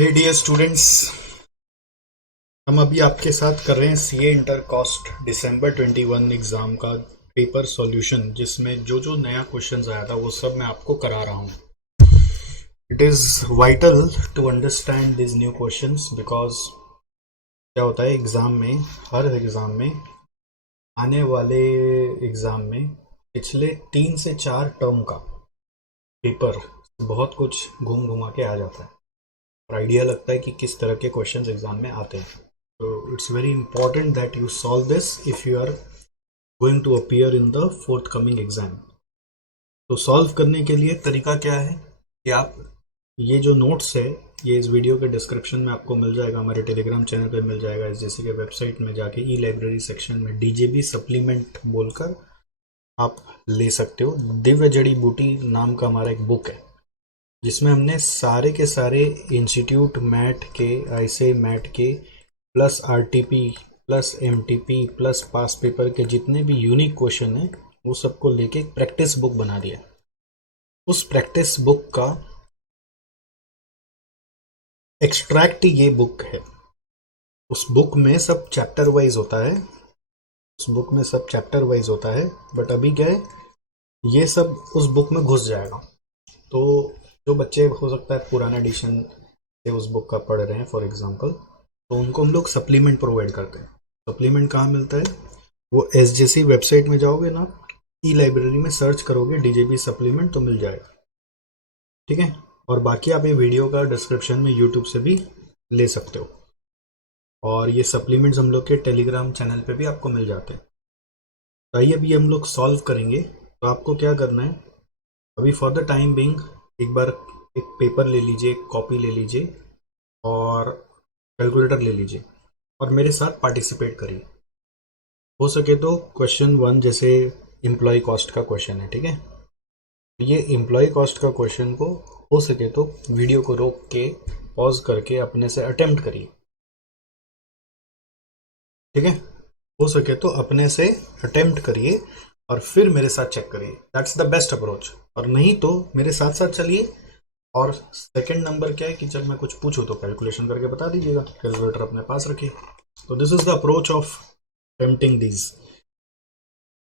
हे dear students, हम अभी आपके साथ कर रहे हैं सीए इंटर कॉस्ट दिसंबर 21 एग्ज़ाम का पेपर सॉल्यूशन, जिसमें जो जो नया क्वेश्चंस आया था वो सब मैं आपको करा रहा हूँ। It is vital to understand this new questions because क्या होता है एग्ज़ाम में, हर एग्ज़ाम में, आने वाले एग्ज़ाम में पिछले 3 से 4 टर्म का पेपर बहुत कुछ घूम घुमा के आ जाता है और आइडिया लगता है कि किस तरह के क्वेश्चंस एग्ज़ाम में आते हैं। So it's very important that you solve this if you are going to appear in the forthcoming exam. तो सॉल्व करने के लिए तरीका क्या है कि आप ये जो नोट्स है ये इस वीडियो के डिस्क्रिप्शन में आपको मिल जाएगा, हमारे टेलीग्राम चैनल पे मिल जाएगा, एसजेसी के वेबसाइट में जाके ई लाइब्रेरी सेक्शन में डीजेबी सप्लीमेंट बोलकर आप ले सकते हो। दिव्य जड़ी बूटी नाम का हमारा एक बुक है जिसमें हमने सारे के सारे इंस्टीट्यूट मैट के, ऐसे मैट के plus RTP plus MTP plus past paper के जितने भी यूनिक क्वेश्चन है वो सबको लेके एक प्रैक्टिस बुक बना दिया। उस प्रैक्टिस बुक का एक्सट्रैक्ट ये बुक है। उस बुक में सब चैप्टर वाइज होता है, बट अभी क्या है, ये सब उस बुक में घुस जाएगा। तो जो बच्चे हो सकता है पुराना एडिशन से उस बुक का पढ़ रहे हैं फॉर एग्जांपल, तो उनको हम लोग सप्लीमेंट प्रोवाइड करते हैं। सप्लीमेंट कहाँ मिलता है? वो एसजेसी वेबसाइट में जाओगे ना, ई लाइब्रेरी में सर्च करोगे डीजेबी सप्लीमेंट तो मिल जाएगा, ठीक है। और बाकी आप ये वीडियो का डिस्क्रिप्शन में यूट्यूब से भी ले सकते हो, और ये सप्लीमेंट्स हम लोग के टेलीग्राम चैनल पे भी आपको मिल जाते हैं। तो आइए अभी हम लोग सॉल्व करेंगे। तो आपको क्या करना है, अभी फॉर द टाइम बिंग एक बार एक पेपर ले लीजिए, एक कॉपी ले लीजिए और कैलकुलेटर ले लीजिए और मेरे साथ पार्टिसिपेट करिए। हो सके तो क्वेश्चन 1 जैसे एम्प्लॉय कॉस्ट का क्वेश्चन है, ठीक है। ये एम्प्लॉय कॉस्ट का क्वेश्चन को हो सके तो वीडियो को रोक के पॉज करके अपने से अटेम्प्ट करिए, ठीक है। हो सके तो अपने से अटेम्प्ट करिए और फिर मेरे साथ चेक करिए, दैट्स द बेस्ट अप्रोच। और नहीं तो मेरे साथ साथ चलिए। और सेकंड नंबर क्या है कि जब मैं कुछ पूछूं तो कैलकुलेशन करके बता दीजिएगा, कैलकुलेटर अपने पास रखिए। तो this is the approach of attempting these.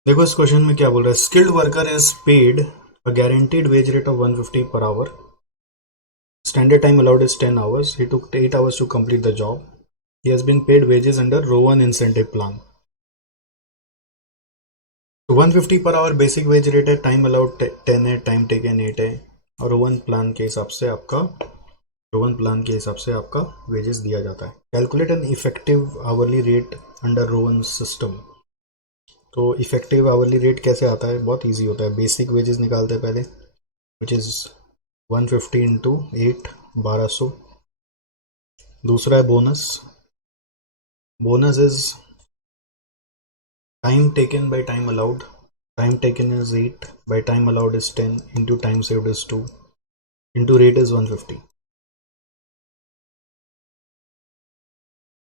देखो इस क्वेश्चन में क्या बोल रहा है, skilled worker is paid a guaranteed wage rate of 150 per hour, standard time allowed is 10 hours, he took 8 hours to complete the job, he has been paid wages under row 1 incentive plan। तो 150 per hour basic wage rate है, time allowed 10 है, time taken 8 है, और Rowan plan के हिसाब से आपका wages दिया जाता है। Calculate an effective hourly rate under Rowan system. तो इफेक्टिव आवरली रेट कैसे आता है, बहुत इजी होता है। बेसिक वेजेस निकालते हैं पहले, विच इज़ 150 इंटू 8, 1200। दूसरा है bonus, bonus is time taken by time allowed, time taken is 8 by time allowed is 10 into time saved is 2 into rate is 150।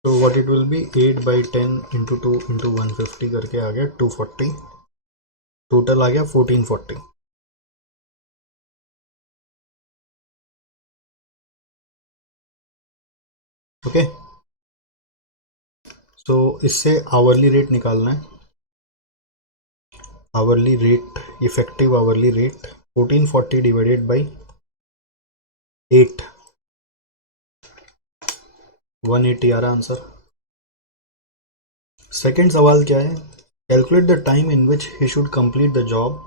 तो what it will be, 8 by 10 into 2 into 150 करके आ गया 240, total आ गया 1440। Okay, सो इससे hourly rate निकालना है। Hourly rate, effective hourly rate 1440 divided by 8, 180 आ रहा answer. Second सवाल क्या है, calculate the time in which he should complete the job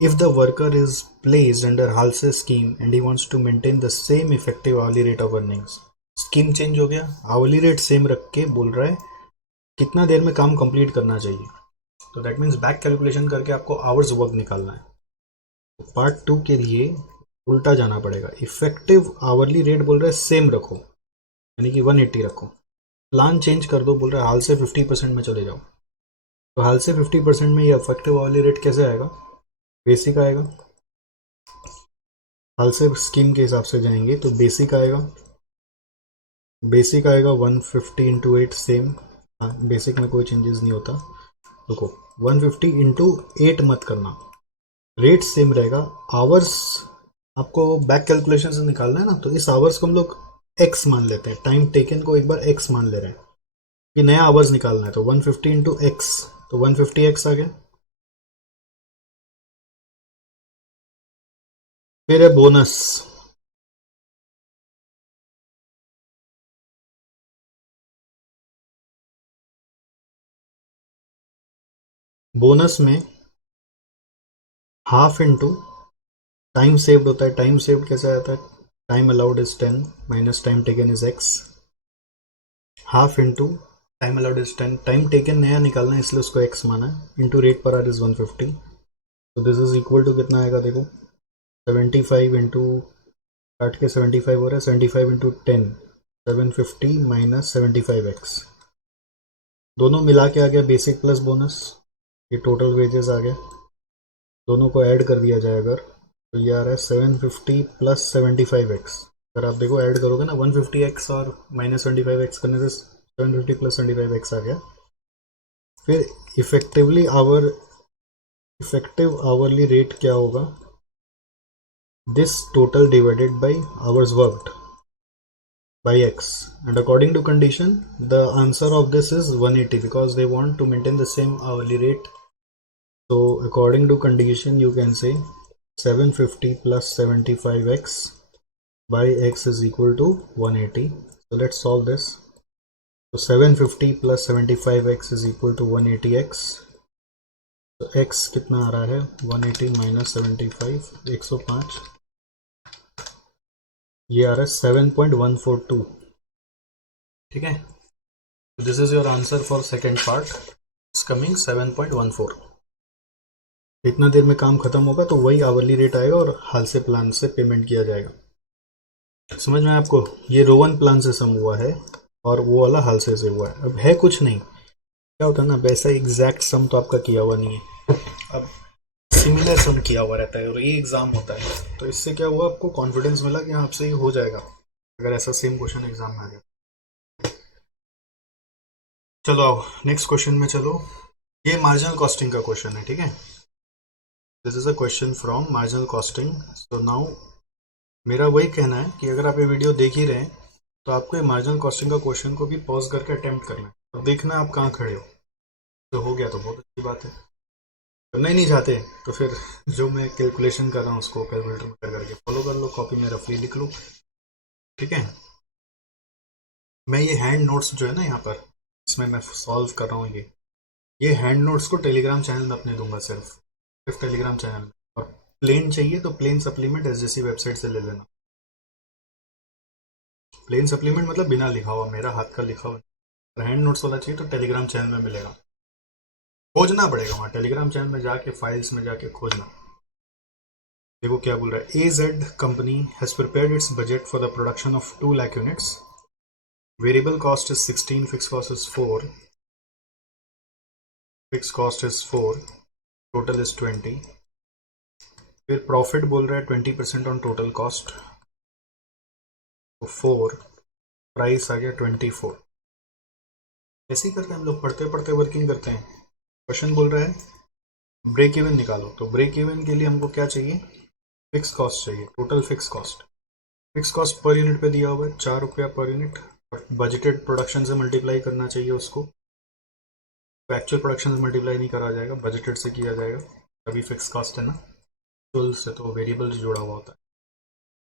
if the worker is placed under Halsey scheme and he wants to maintain the same effective hourly rate of earnings। Scheme change हो गया, hourly rate same रख के बोल रहा है कितना देर में काम कंप्लीट करना चाहिए। तो दैट मीन्स बैक कैलकुलेशन करके आपको आवर्स वर्क निकालना है। तो पार्ट 2 के लिए उल्टा जाना पड़ेगा, इफेक्टिव आवरली रेट बोल रहा है सेम रखो, यानी कि 180 रखो। प्लान चेंज कर दो, बोल रहा है हाल से 50% में चले जाओ। तो हाल से 50% में ये इफेक्टिव आवरली रेट कैसे आएगा, बेसिक आएगा। हाल से स्कीम के हिसाब से जाएंगे तो बेसिक आएगा 150 इंटू 8 सेम। हाँ, बेसिक में कोई चेंजेस नहीं होता। देखो 150 इंटू 8 मत करना, रेट सेम रहेगा। आवर्स आपको बैक कैलकुलेशन से निकालना है ना, तो इस आवर्स को हम लोग एक्स मान लेते हैं, टाइम टेकन को एक बार एक्स मान ले रहे हैं कि नया आवर्स निकालना है, तो 150 इंटू एक्स, तो 150 एक्स आ गया। फिर है बोनस। बोनस में हाफ इंटू टाइम सेव्ड होता है। टाइम सेव्ड कैसे आता है? Time allowed is 10 minus time taken is x, half into time allowed is 10, time taken नया निकालना है इसलिए उसको एक्स माना है, इंटू रेट पर आर इज 150। तो दिस इज इक्वल टू कितना आएगा देखो, 75 इंटू काट के 75 हो रहा है, 75 इंटू 10, 750 माइनस 75x, दोनों मिला के आ गया बेसिक प्लस बोनस, ये टोटल वेजेस आ गया। दोनों को ऐड कर दिया जाए अगर, तो ये आ रहा है 750 प्लस 75x। अगर आप देखो ऐड करोगे ना 150x और माइनस 75x करने से 750 प्लस 75x आ गया। फिर इफेक्टिव आवरली रेट क्या होगा? This total divided by hours worked by x, and according to condition the answer of this is 180 because they want to maintain the same hourly rate. So according to condition you can say 750 plus 75x by x is equal to 180. So let's solve this. So 750 plus 75x is equal to 180x. तो x कितना आ रहा है? 180 minus 75, 105, ये आ रहा है 7.142। ठीक है, this is your answer for second part, it's coming 7.14। इतना देर में काम खत्म होगा तो वही आवरली रेट आएगा और हाल से प्लान से पेमेंट किया जाएगा। समझ में आपको? ये रोवन प्लान से सम हुआ है और वो वाला हाल से हुआ है। अब है कुछ नहीं, क्या होता है ना, वैसा एग्जैक्ट सम तो आपका किया हुआ नहीं है, अब सिमिलर सम किया हुआ रहता है और ये एग्जाम होता है, तो इससे क्या हुआ, आपको कॉन्फिडेंस मिला कि हाँ आपसे ये हो जाएगा अगर ऐसा सेम क्वेश्चन एग्जाम में आ गया। चलो आओ नेक्स्ट क्वेश्चन में चलो। ये मार्जिनल कॉस्टिंग का क्वेश्चन है, ठीक है। This is a question from marginal costing. So now मेरा वही कहना है कि अगर आप ये वीडियो देख ही रहे हैं तो आपको ये मार्जिनल कॉस्टिंग का क्वेश्चन को भी पॉज करके अटेम्प्ट करना है और देखना आप कहाँ खड़े हो। तो हो गया तो बहुत अच्छी बात है, करना ही नहीं चाहते तो फिर जो मैं कैलकुलेशन कर रहा हूँ उसको कैलकुलेटर में कर करके फॉलो कर लो, कॉपी में रफली लिख लो, ठीक है। मैं ये हैंड नोट्स जो है ना यहाँ पर इसमें मैं सॉल्व कर रहा हूँ, ये हैंड नोट्स को टेलीग्राम चैनल में अपने दूंगा, सिर्फ टेलीग्राम चैनल में। और प्लेन चाहिए तो प्लेन सप्लीमेंट एसजेसी वेबसाइट से ले लेना। प्लेन सप्लीमेंट मतलब बिना लिखा हुआ, मेरा हाथ का लिखा हुआ। हैंड नोट्स वाला चाहिए तो टेलीग्राम चैनल में मिलेगा, खोजना पड़ेगा वहाँ टेलीग्राम चैनल में जाके, फाइल्स में जाके खोजना। देखो क्या बोल रहा है, AZ company has prepared it's budget for the production of 2 lakh units, variable cost is 16, fix cost is 4, fix cost is 4, total is 20। फिर प्रॉफिट बोल रहा है 20% ऑन टोटल कॉस्ट, तो 4, प्राइस आ गया 24। ऐसे ही करते हैं हम लोग, पढ़ते पढ़ते वर्किंग करते हैं। क्वेश्चन बोल रहा है ब्रेक इवन निकालो, तो ब्रेक इवन के लिए हमको क्या चाहिए? फिक्स कॉस्ट चाहिए, total fix cost. Fix cost per unit पे दिया हुआ है 4 रुपया पर यूनिट, और बजटेड प्रोडक्शन से मल्टीप्लाई करना चाहिए उसको। तो एक्चुअल प्रोडक्शन से मल्टीप्लाई नहीं करा जाएगा, बजटेड से किया जाएगा, तभी फिक्स कॉस्ट है ना। एक्चुअल से तो वेरिएबल से जोड़ा हुआ होता है।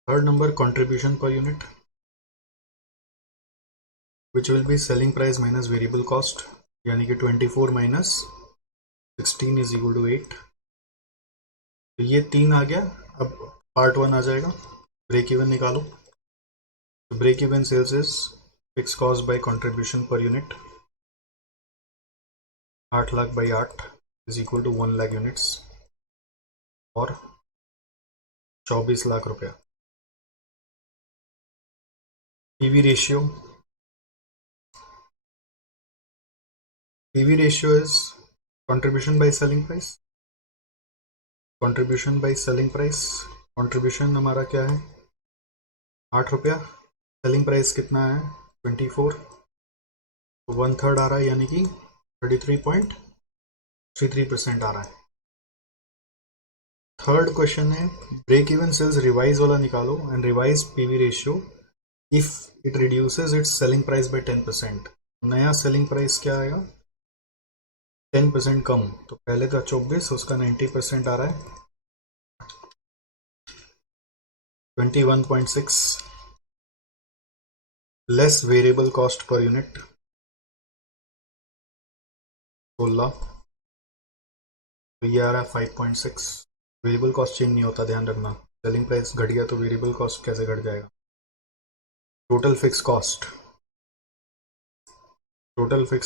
Third number contribution per unit, which will be selling price minus variable cost, यानी कि 24 माइनस 16 इज इक्वल टू 8। तो ये 3 आ गया। अब पार्ट 1 आ जाएगा, ब्रेक इवन निकालो। तो break even sales is fix cost by contribution per unit, 8 lakh by 8 is equal to 1 lakh units और 24 लाख रुपया। PV ratio, PV ratio is contribution by selling price, contribution by selling price. Contribution हमारा क्या है? 8 रुपया, selling price कितना है? 24, तो 1/3 आ रहा है, यानी कि 33.33% आ रहा है। थर्ड क्वेश्चन है ब्रेक इवन सेल्स रिवाइज वाला निकालो and revise PV ratio if it reduces it's selling price by 10%, नया सेलिंग प्राइस क्या आएगा? 10% कम। तो पहले था 24, उसका 90% आ रहा है 21.6, less variable cost per unit 16, तो ये आ रहा है 5.6। वेरिएबल कॉस्ट चेंज नहीं होता, ध्यान रखना। सेलिंग प्राइस घट गया तो वेरिएबल कॉस्ट कैसे घट जाएगा? टोटल फिक्स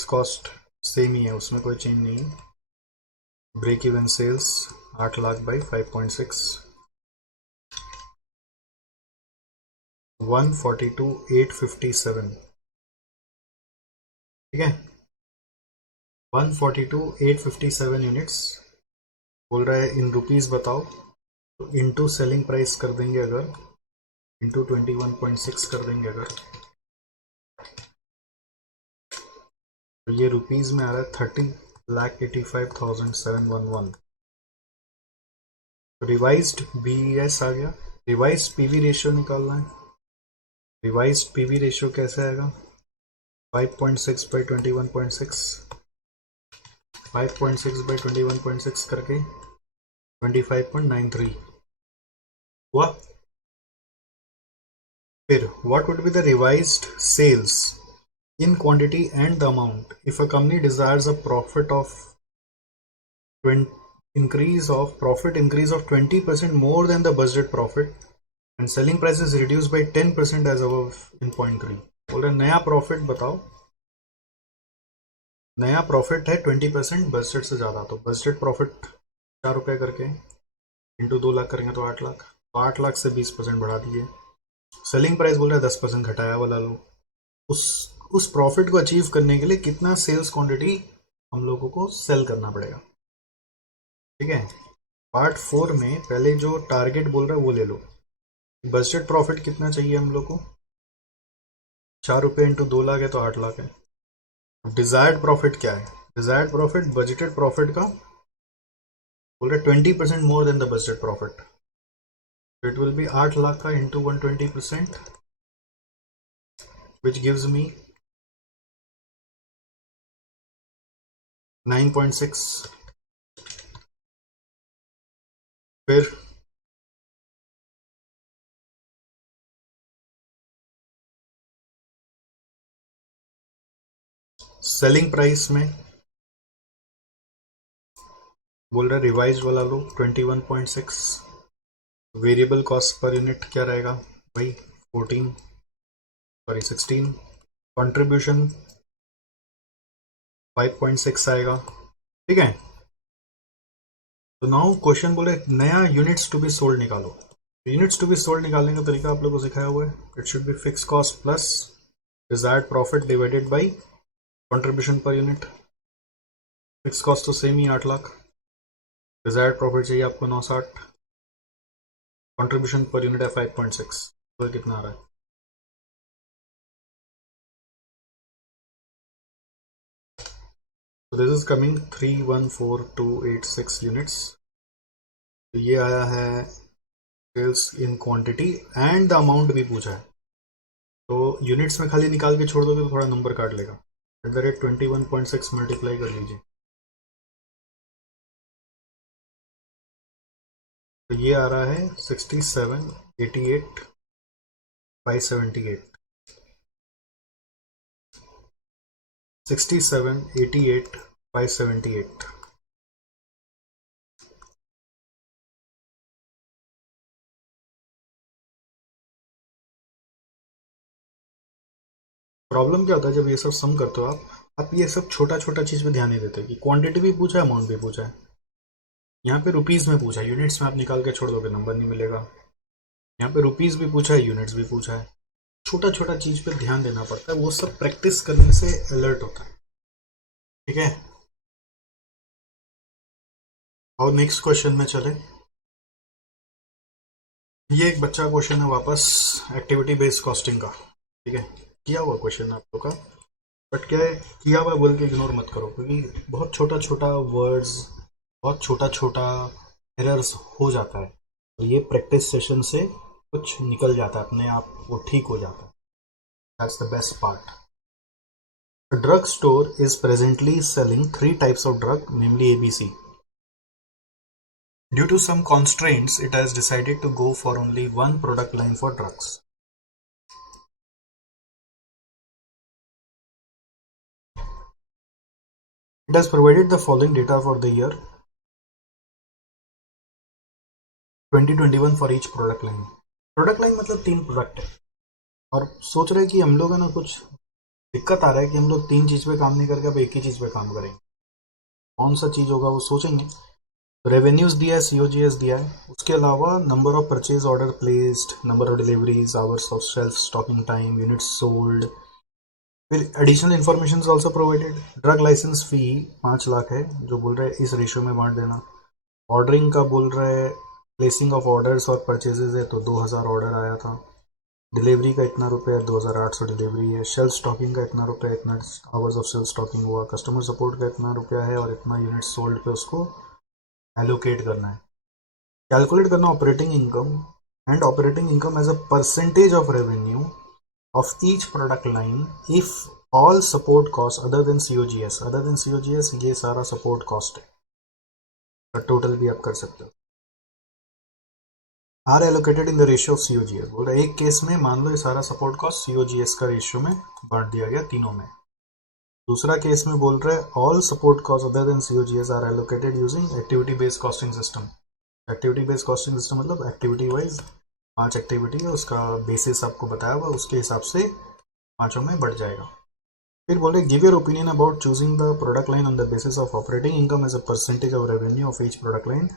कॉस्ट सेम ही है, उसमें कोई चेंज नहीं है। Break even sales 8 lakh by 5.6, 142,857, ठीक है। 142,857 यूनिट्स बोल रहा है इन रुपीस बताओ, तो इंटू सेलिंग प्राइस कर देंगे अगर, इंटू 21.6 कर देंगे अगर, तो ये रुपीस में आ रहा है 30,85,711। रिवाइज्ड BES आ गया। रिवाइज्ड पीवी रेशियो निकालना है। रिवाइज्ड पीवी रेशियो कैसे आएगा? 5.6 बाई 21.6, 5.6 बाई 21.6 करके 25.93 हुआ। फिर what would be the revised sales in quantity and the amount if a company desires a profit increase of 20% more than the budget profit and selling price is reduced by 10% as above in point 3। बोल रहे नया profit बताओ। नया profit है 20% budget से ज्यादा, तो budget profit 4 रुपए करके इंटू 2 लाख करेंगे तो 8 लाख, तो 8 लाख से 20% बढ़ा दीजिए। सेलिंग प्राइस बोल रहा है 10% घटाया वाला लो। उस प्रॉफिट को अचीव करने के लिए कितना सेल्स क्वांटिटी हम लोगों को सेल करना पड़ेगा, ठीक है। पार्ट 4 में पहले जो टारगेट बोल रहा है वो ले लो। बजट प्रॉफिट कितना चाहिए हम लोग को? 4 रुपये इंटू 2 लाख है तो 8 लाख है। डिजायर्ड प्रॉफिट क्या है? डिजायर्ड प्रॉफिट बजटेड प्रॉफिट का बोल रहे 20% more than the budgeted profit, it will be 8 lakh का इंटू 120%, विच गिव्स मी 9.6। फिर सेलिंग प्राइस में बोल रहा रिवाइज वाला लो 21.6। वेरिएबल कॉस्ट पर यूनिट क्या रहेगा भाई? 16। कंट्रीब्यूशन 5.6 आएगा, ठीक है। तो नाउ क्वेश्चन बोले नया यूनिट्स टू बी सोल्ड निकालो। यूनिट्स टू बी सोल्ड निकालने का तरीका आप लोगों को सिखाया हुआ है। It should be fix cost plus desired profit divided by contribution per unit. Fix cost तो सेम ही 8 लाख, डिजायर्ड प्रॉफिट चाहिए आपको 960, कंट्रीब्यूशन पर यूनिट है 5.6, तो कितना आ रहा है? So this is coming 314286 units. तो ये आया है sales in quantity and the amount भी पूछा है, तो यूनिट्स में खाली निकाल के छोड़ दोगे तो थोड़ा नंबर काट लेगा। एट द रेट 21.6 मल्टीप्लाई कर लीजिए, तो ये आ रहा है 6788,578, 6788,578। प्रॉब्लम क्या होता है जब ये सब सम करते हो आप ये सब छोटा छोटा चीज पे ध्यान नहीं देते कि क्वांटिटी भी पूछा है अमाउंट भी पूछा है। यहाँ पे रुपीज में पूछा है, यूनिट्स में आप निकाल के छोड़ दोगे नंबर नहीं मिलेगा। यहाँ पे रुपीज भी पूछा है, यूनिट्स भी पूछा है। छोटा छोटा चीज पे ध्यान देना पड़ता है, वो सब प्रैक्टिस करने से अलर्ट होता है, ठीक है। और नेक्स्ट क्वेश्चन में चले। ये एक बच्चा क्वेश्चन है वापस एक्टिविटी बेस्ड कॉस्टिंग का, ठीक है। किया हुआ क्वेश्चन आप लोग का, बट क्या है किया हुआ बोल के इग्नोर मत करो, क्योंकि बहुत छोटा छोटा वर्ड्स, बहुत छोटा छोटा एरर्स हो जाता है, तो ये प्रैक्टिस सेशन से कुछ निकल जाता है अपने आप, वो ठीक हो जाता है। That's the best part. A drug store is presently selling 3 types of drug, namely ABC. Due to some constraints, it has decided to go for only one product line for drugs. It has provided the following data for the year 2021 for each product line. Product line मतलब 3 product है और सोच रहे हैं कि हम लोग है ना कुछ दिक्कत आ रहा है कि हम लोग 3 चीज पे काम नहीं करके अब एक ही चीज पे काम करेंगे। कौन सा चीज होगा वो सोचेंगे। रेवेन्यूज दिया है, सीओजीएस दिया है, उसके अलावा number of purchase order placed, number of deliveries, hours of shelf stocking time, units sold, फिर additional information also provided. Drug license fee 5 lakh है जो बोल रहे हैं इस रेशियो में बांट देना। ऑर्डरिंग का बोल रहे हैं प्लेसिंग ऑफ ऑर्डर्स और परचेजेज है तो 2000 ऑर्डर आया था। डिलीवरी का इतना रुपये है, 2800 डिलीवरी है। शेल्फ स्टॉकिंग का इतना रुपये, इतना आवर्स ऑफ शेल्फ स्टॉकिंग हुआ। कस्टमर सपोर्ट का इतना रुपया है और इतना यूनिट सोल्ड पे उसको एलोकेट करना है। कैलकुलेट करना operating income and operating income as a percentage of revenue of each product line if all support cost other than COGS ये सारा सपोर्ट कॉस्ट है। टोटल भी आप कर सकते हो। Are allocated in the ratio of COGS बोल रहा है एक केस में मान लो ये सारा सपोर्ट कॉस्ट सीओजीएस का रेशियो में बांट दिया गया तीनों में। दूसरा केस में बोल रहे हैं all support cost other than COGS are allocated using activity based costing system. Activity based costing system मतलब एक्टिविटी वाइज 5 एक्टिविटी है उसका बेसिस आपको बताया हुआ उसके हिसाब से पांचों में बढ़ जाएगा। फिर बोल रहे give your opinion about choosing the product line on the basis of operating income as a percentage of revenue of each product line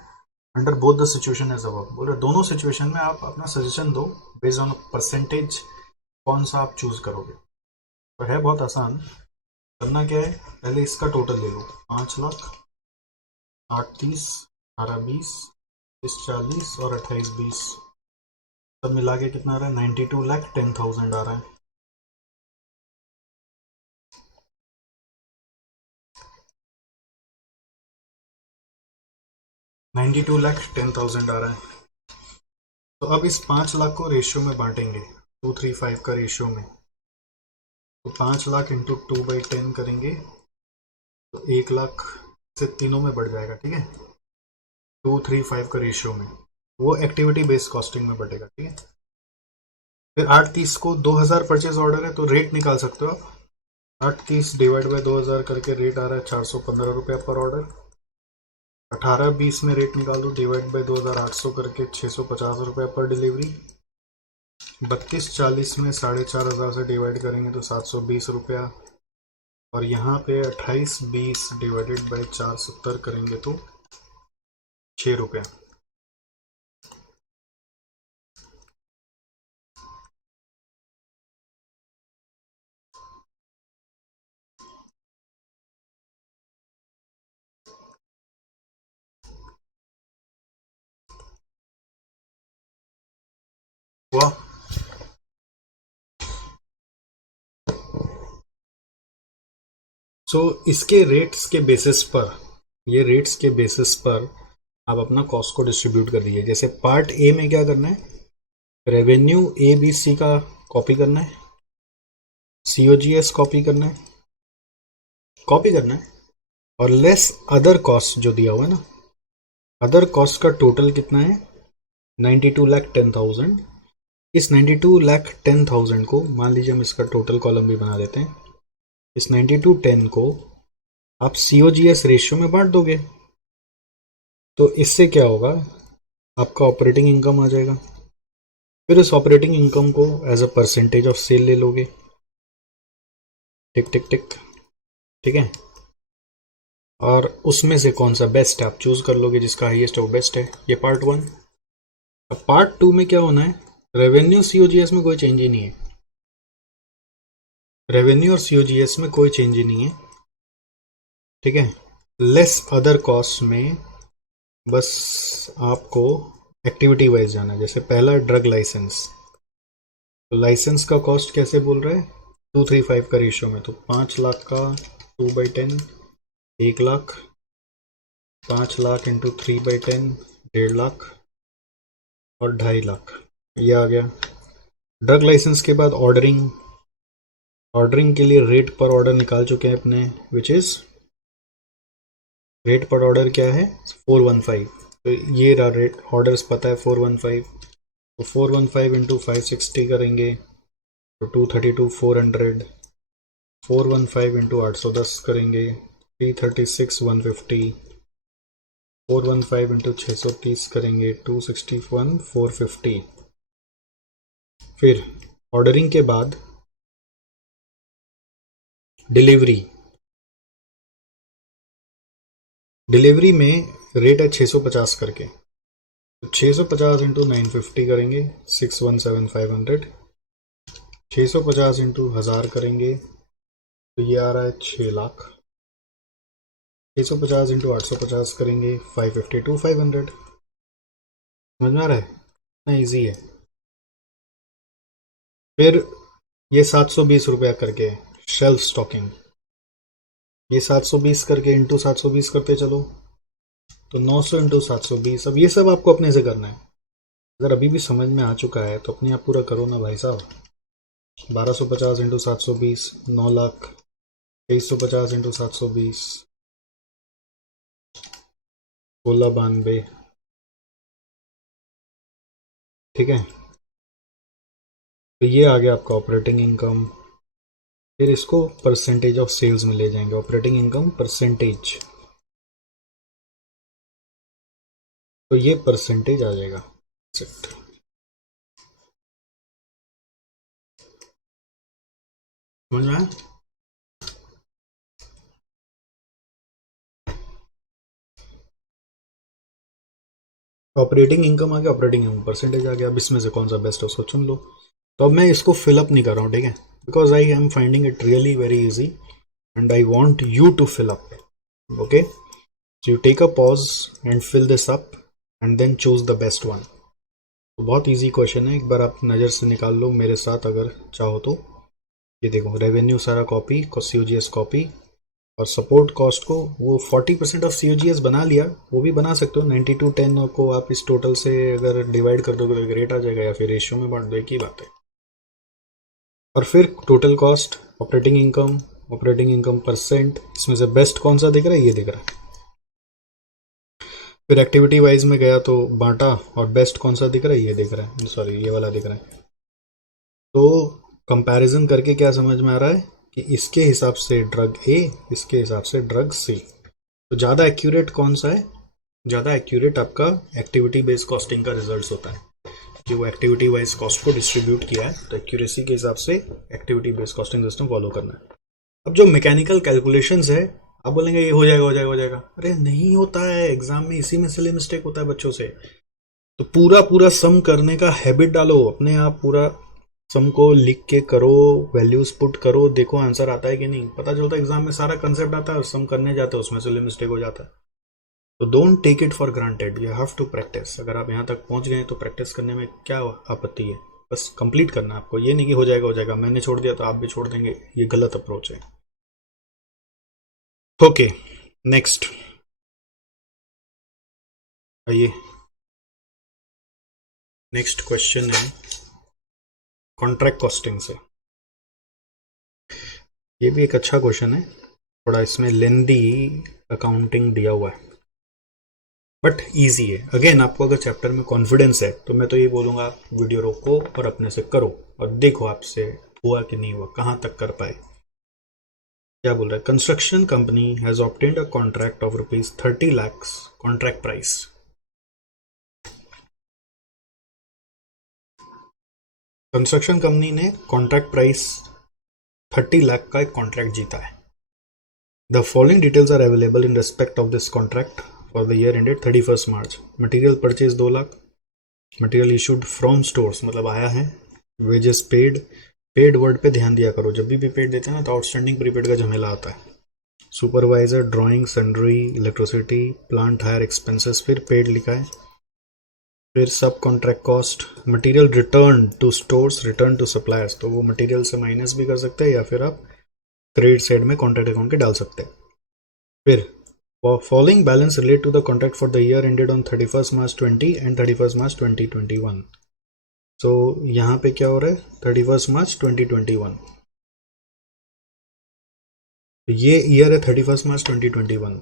under both the situation as above. बोल रहे दोनों सिचुएशन में आप अपना सजेशन दो based on percentage कौन सा आप चूज करोगे। तो है बहुत आसान। करना क्या है, पहले इसका टोटल ले लो 5 लाख, 8 30, 18 20, 30 40 और 28 20 सब मिला के कितना आ रहा है 92,10,000 आ रहा है। $92,10,000 आ रहा है। तो अब इस 5 लाख को रेशियो में बांटेंगे 235 का रेशियो में। तो 5 लाख इंटू 2/10 करेंगे तो 1 लाख से तीनों में बढ़ जाएगा। ठीक है 235 का रेशियो में वो एक्टिविटी बेस्ड कॉस्टिंग में बढ़ेगा। ठीक है फिर 830 को 2000 परचेज ऑर्डर है तो रेट निकाल सकते हो आप। 830 डिवाइड बाय 2000 करके रेट आ रहा है 415 रुपया पर ऑर्डर। 18-20 में रेट निकाल दो डिवाइड बाय 2800 करके 650 रुपया पर डिलीवरी। 32-40 में 4500 से डिवाइड करेंगे तो 720 रुपया और यहाँ पे 28-20 डिवाइडेड बाय 470 करेंगे तो 6 रुपया। हुआ सो इसके रेट्स के बेसिस पर ये रेट्स के बेसिस पर आप अपना कॉस्ट को डिस्ट्रीब्यूट कर दीजिए। जैसे पार्ट ए में क्या करना है, रेवेन्यू ए बी सी का कॉपी करना है, सीओजीएस कॉपी करना है और लेस अदर कॉस्ट जो दिया हुआ है ना, अदर कॉस्ट का टोटल कितना है 92,10,000। इस 92,10,000 को मान लीजिए हम इसका टोटल कॉलम भी बना देते हैं। इस 9210 को आप सीओजीएस रेशियो में बांट दोगे तो इससे क्या होगा आपका ऑपरेटिंग इनकम आ जाएगा। फिर इस ऑपरेटिंग इनकम को as a percentage of sale ले लोगे। टिक टिक टिक ठीक है और उसमें से कौन सा बेस्ट है आप चूज कर लोगे, जिसका हाईएस्ट है वो बेस्ट है। ये पार्ट 1। अब पार्ट 2 में क्या होना है, रेवेन्यू सीओजीएस में कोई चेंज ही नहीं है। रेवेन्यू और सीओजीएस में कोई चेंज ही नहीं है। ठीक है लेस अदर कॉस्ट में बस आपको एक्टिविटी वाइज जाना है। जैसे पहला ड्रग लाइसेंस, तो लाइसेंस का कॉस्ट कैसे बोल रहे हैं 235 का रेशियो में। तो 5 लाख का 2/10 1 लाख, 5 लाख इंटू 3/10 1.5 लाख और 2.5 लाख ये आ गया। ड्रग लाइसेंस के बाद ऑर्डरिंग ऑर्डरिंग के लिए रेट पर ऑर्डर निकाल चुके हैं अपने, विच इज रेट पर ऑर्डर क्या है 415। तो ये रहा रेट ऑर्डर्स पता है 415, तो 415 इंटू 560 करेंगे तो 232 400, 415 इंटू 810 करेंगे 336 150, 415 इंटू 630 करेंगे 261 450। फिर ऑर्डरिंग के बाद डिलीवरी में रेट है 650 करके, तो 650 इंटू 950 करेंगे 617 500, 650 इंटू 1000 करेंगे तो ये आ रहा है 6 लाख, 650 इंटू 850 करेंगे 552 500। समझ में आ रहा है, इतना ईजी है। फिर ये 720 रुपया करके शेल्फ स्टॉकिंग, ये 720 करके इंटू 720 करते चलो तो 900 इंटू 720। अब ये सब आपको अपने से करना है। अगर अभी भी समझ में आ चुका है तो अपने आप पूरा करो ना भाई साहब। 1250 इंटू 720 9 लाख, 2350 इंटू 720 1692। ठीक है, तो ये आ गया आपका ऑपरेटिंग इनकम। फिर इसको परसेंटेज ऑफ सेल्स में ले जाएंगे, ऑपरेटिंग इनकम परसेंटेज, तो ये परसेंटेज आ जाएगा। समझ में आया? ऑपरेटिंग इनकम आ गया, ऑपरेटिंग इनकम परसेंटेज आ गया। अब इसमें से कौन सा बेस्ट है उसको चुन लो। तो अब मैं इसको फिलअप नहीं कर रहा हूँ, ठीक है, because I am finding it really very easy and I want you to fill up. Okay, so you take a pause and fill this up and then choose the best one. तो बहुत easy question है, एक बार आप नज़र से निकाल लो मेरे साथ अगर चाहो तो। ये देखो, रेवेन्यू सारा कॉपी, COGS कॉपी, और सपोर्ट कॉस्ट को वो 40% ऑफ COGS बना लिया, वो भी बना सकते हो। 9210 को आप इस टोटल से अगर डिवाइड कर दोगे तो ग्रेट आ जाएगा, या फिर रेशियो में बांट दो, एक ही बात है। और फिर total cost, operating income percent, इसमें से बेस्ट कौन सा दिख रहा है, ये दिख रहा है। फिर एक्टिविटी वाइज में गया तो बांटा, और बेस्ट कौन सा दिख रहा है, ये दिख रहा है, सॉरी ये वाला दिख रहा है। तो कंपैरिजन करके क्या समझ में आ रहा है कि इसके हिसाब से ड्रग ए, इसके हिसाब से ड्रग सी। तो ज़्यादा एक्यूरेट कौन सा है, ज़्यादा एक्यूरेट आपका एक्टिविटी बेस्ड कॉस्टिंग का रिजल्ट होता है कि वो एक्टिविटी वाइज कॉस्ट को डिस्ट्रीब्यूट किया है, तो एक्यूरेसी के हिसाब से activity based costing system follow करना है। अब जो मैकेनिकल कैलकुलेशंस है, आप बोलेंगे ये हो जाएगा हो जाएगा हो जाएगा, अरे नहीं होता है, एग्जाम में इसी में सिले मिस्टेक होता है बच्चों से। तो पूरा पूरा सम करने का हैबिट डालो अपने आप, पूरा सम को लिख के करो, वैल्यूज पुट करो, देखो आंसर आता है कि नहीं। पता चलता है एग्जाम में सारा कंसेप्ट आता है और सम करने जाते हैं उसमें सिले मिस्टेक हो जाता है। तो don't take it for granted, you have to practice. अगर आप यहाँ तक पहुँच गए तो प्रैक्टिस करने में क्या आपत्ति है, बस कंप्लीट करना है आपको। ये नहीं कि हो जाएगा हो जाएगा, मैंने छोड़ दिया तो आप भी छोड़ देंगे, ये गलत अप्रोच है। ओके, नेक्स्ट आइए, नेक्स्ट क्वेश्चन है कॉन्ट्रैक्ट कॉस्टिंग से। ये भी एक अच्छा क्वेश्चन है, थोड़ा इसमें लेंदी अकाउंटिंग दिया हुआ है बट इजी है। अगेन आपको अगर चैप्टर में कॉन्फिडेंस है तो मैं तो ये बोलूँगा आप वीडियो रोको और अपने से करो और देखो आपसे हुआ कि नहीं हुआ, कहाँ तक कर पाए। क्या बोल रहा है, construction company has obtained a contract of ₹30 lakh contract price. Construction company ने कॉन्ट्रैक्ट प्राइस 30 लाख का एक कॉन्ट्रैक्ट जीता है। The following details are available in respect of this contract for the year ended 31 March. Material purchase 2 lakh, material issued from stores मतलब आया है, wages paid, paid word पे ध्यान दिया करो, जब भी पेड देते हैं ना तो आउटस्टैंडिंग प्रीपेड का झमेला आता है। Supervisor, drawing, sundry, electricity, plant hire expenses, फिर पेड लिखा है। फिर सब contract cost, material return to stores, return to suppliers, तो वो मटेरियल से माइनस भी कर सकते हैं या फिर आप क्रेडिट साइड में कॉन्ट्रैक्ट अकाउंट के डाल सकते हैं। फिर following balance relate to the contract for the year ended on 31 March 20 and 31 March 2021। तो यहाँ पे क्या हो रहा है, 31 मार्च 2021। तो ये ईयर है 31 मार्च 2021,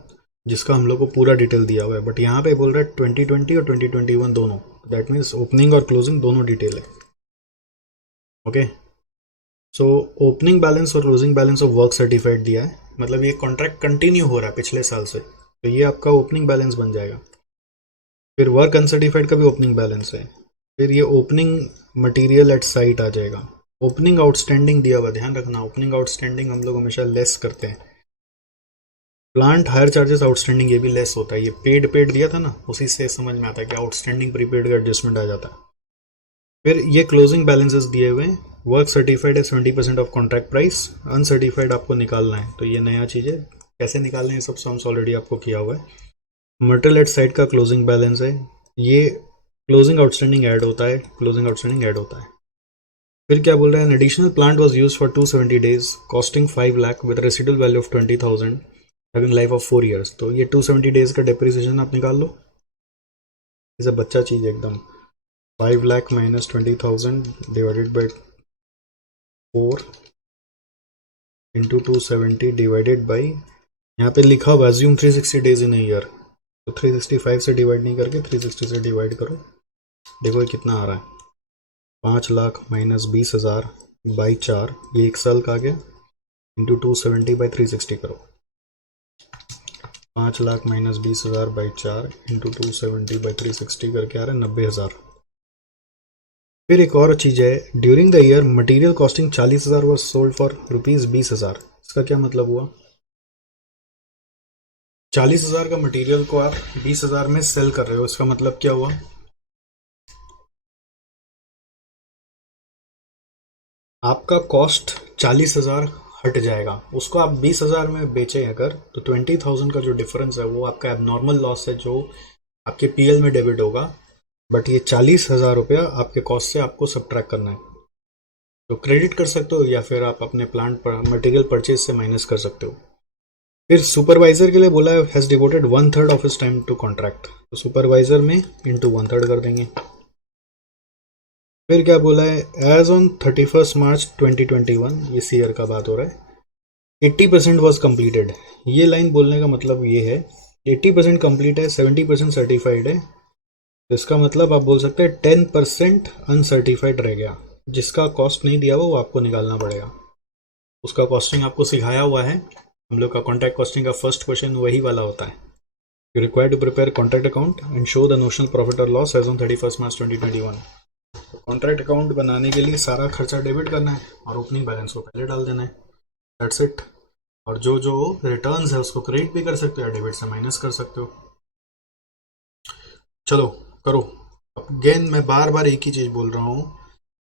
जिसका हम लोग को पूरा डिटेल दिया हुआ है, बट यहाँ पे बोल रहा है 2020 और 2021 दोनों, दैट मीन्स ओपनिंग और क्लोजिंग दोनों डिटेल है। ओके, सो ओपनिंग बैलेंस और closing balance of work certified दिया है, मतलब ये कॉन्ट्रैक्ट कंटिन्यू हो रहा है पिछले साल से, तो ये आपका ओपनिंग बैलेंस बन जाएगा। फिर वर्क अनसर्टिफाइड का भी ओपनिंग बैलेंस है। फिर ये ओपनिंग मटेरियल एट साइट आ जाएगा। ओपनिंग आउटस्टैंडिंग दिया हुआ, ध्यान रखना, ओपनिंग आउटस्टैंडिंग हम लोग हमेशा लेस करते हैं। प्लांट हायर चार्जेस आउटस्टैंडिंग, ये भी लेस होता है। ये पेड पेड दिया था ना, उसी से समझ में आता है कि आउटस्टैंडिंग प्रीपेड का एडजस्टमेंट आ जाता है। फिर ये क्लोजिंग बैलेंसेस दिए हुए हैं। वर्क सर्टिफाइड है 70% ऑफ कॉन्ट्रैक्ट प्राइस, अनसर्टिफाइड आपको निकालना है, तो ये नया चीज़ है। कैसे निकालना है सब सम्स ऑलरेडी आपको किया हुआ है। मटेरियल एट साइड का क्लोजिंग बैलेंस है, ये क्लोजिंग आउटस्टैंडिंग ऐड होता है, क्लोजिंग आउटस्टैंडिंग ऐड होता है। फिर क्या बोल रहा है, an additional plant was used for 270 days costing 5 lakh with residual value of 20,000 having life of 4 years. तो ये 270 डेज का डेप्रिसिएशन आप निकाल लो, जैसे बच्चा चीज एकदम। 5 lakh minus 20,000 divided by 4 into 270 divided by, यहाँ पे लिखा हुआ अज्यूम 360 डेज इन ईयर, तो 365 से डिवाइड नहीं करके 360 से डिवाइड करो, देखो ये कितना आ रहा है। 5 लाख माइनस 20,000 बाई 4, ये 1 साल का आ गया, इंटू 270 बाई 360 करो। 5 lakh minus 20,000 by 4 into 270 by 360 करके आ रहा है 90,000। फिर एक और चीज़ है, during the year material costing 40,000 was sold for ₹20,000। इसका क्या मतलब हुआ, 40,000 का मटेरियल को आप 20,000 में सेल कर रहे हो, इसका मतलब क्या हुआ, आपका कॉस्ट 40,000 हट जाएगा, उसको आप 20,000 में बेचे अगर, तो 20,000 का जो डिफरेंस है वो आपका एबनॉर्मल लॉस है, जो आपके पीएल में डेबिट होगा। बट ये 40,000 रुपया आपके कॉस्ट से आपको सब्ट्रैक्ट करना है, तो क्रेडिट कर सकते हो या फिर आप अपने प्लांट पर मटेरियल परचेज से माइनस कर सकते हो। फिर सुपरवाइजर के लिए बोला है, has devoted 1/3 of his time to contract, तो सुपरवाइजर में इंटू 1/3 कर देंगे। फिर क्या बोला है, एज ऑन 31 मार्च 2021, इस ईयर का बात हो रहा है, 80% वॉज कम्प्लीटेड। ये लाइन बोलने का मतलब ये है, 80% कंप्लीट है, 70% सर्टिफाइड है, तो इसका मतलब आप बोल सकते हैं 10% अनसर्टिफाइड रह गया, जिसका कॉस्ट नहीं दिया हुआ वो आपको निकालना पड़ेगा। उसका कॉस्टिंग आपको सिखाया हुआ है, हम लोग का कॉन्ट्रैक्ट कॉस्टिंग का फर्स्ट क्वेश्चन वही वाला होता है। You require to prepare contract account and show the notional profit और लॉस एज ऑन 31 मार्च 2021। तो कॉन्ट्रैक्ट अकाउंट बनाने के लिए सारा खर्चा डेबिट करना है और ओपनिंग बैलेंस को पहले डाल देना है, दैट्स इट। और जो जो रिटर्न्स है उसको क्रेडिट भी कर सकते हो या डेबिट से माइनस कर सकते हो। चलो करो। अगेन मैं बार बार एक ही चीज बोल रहा हूँ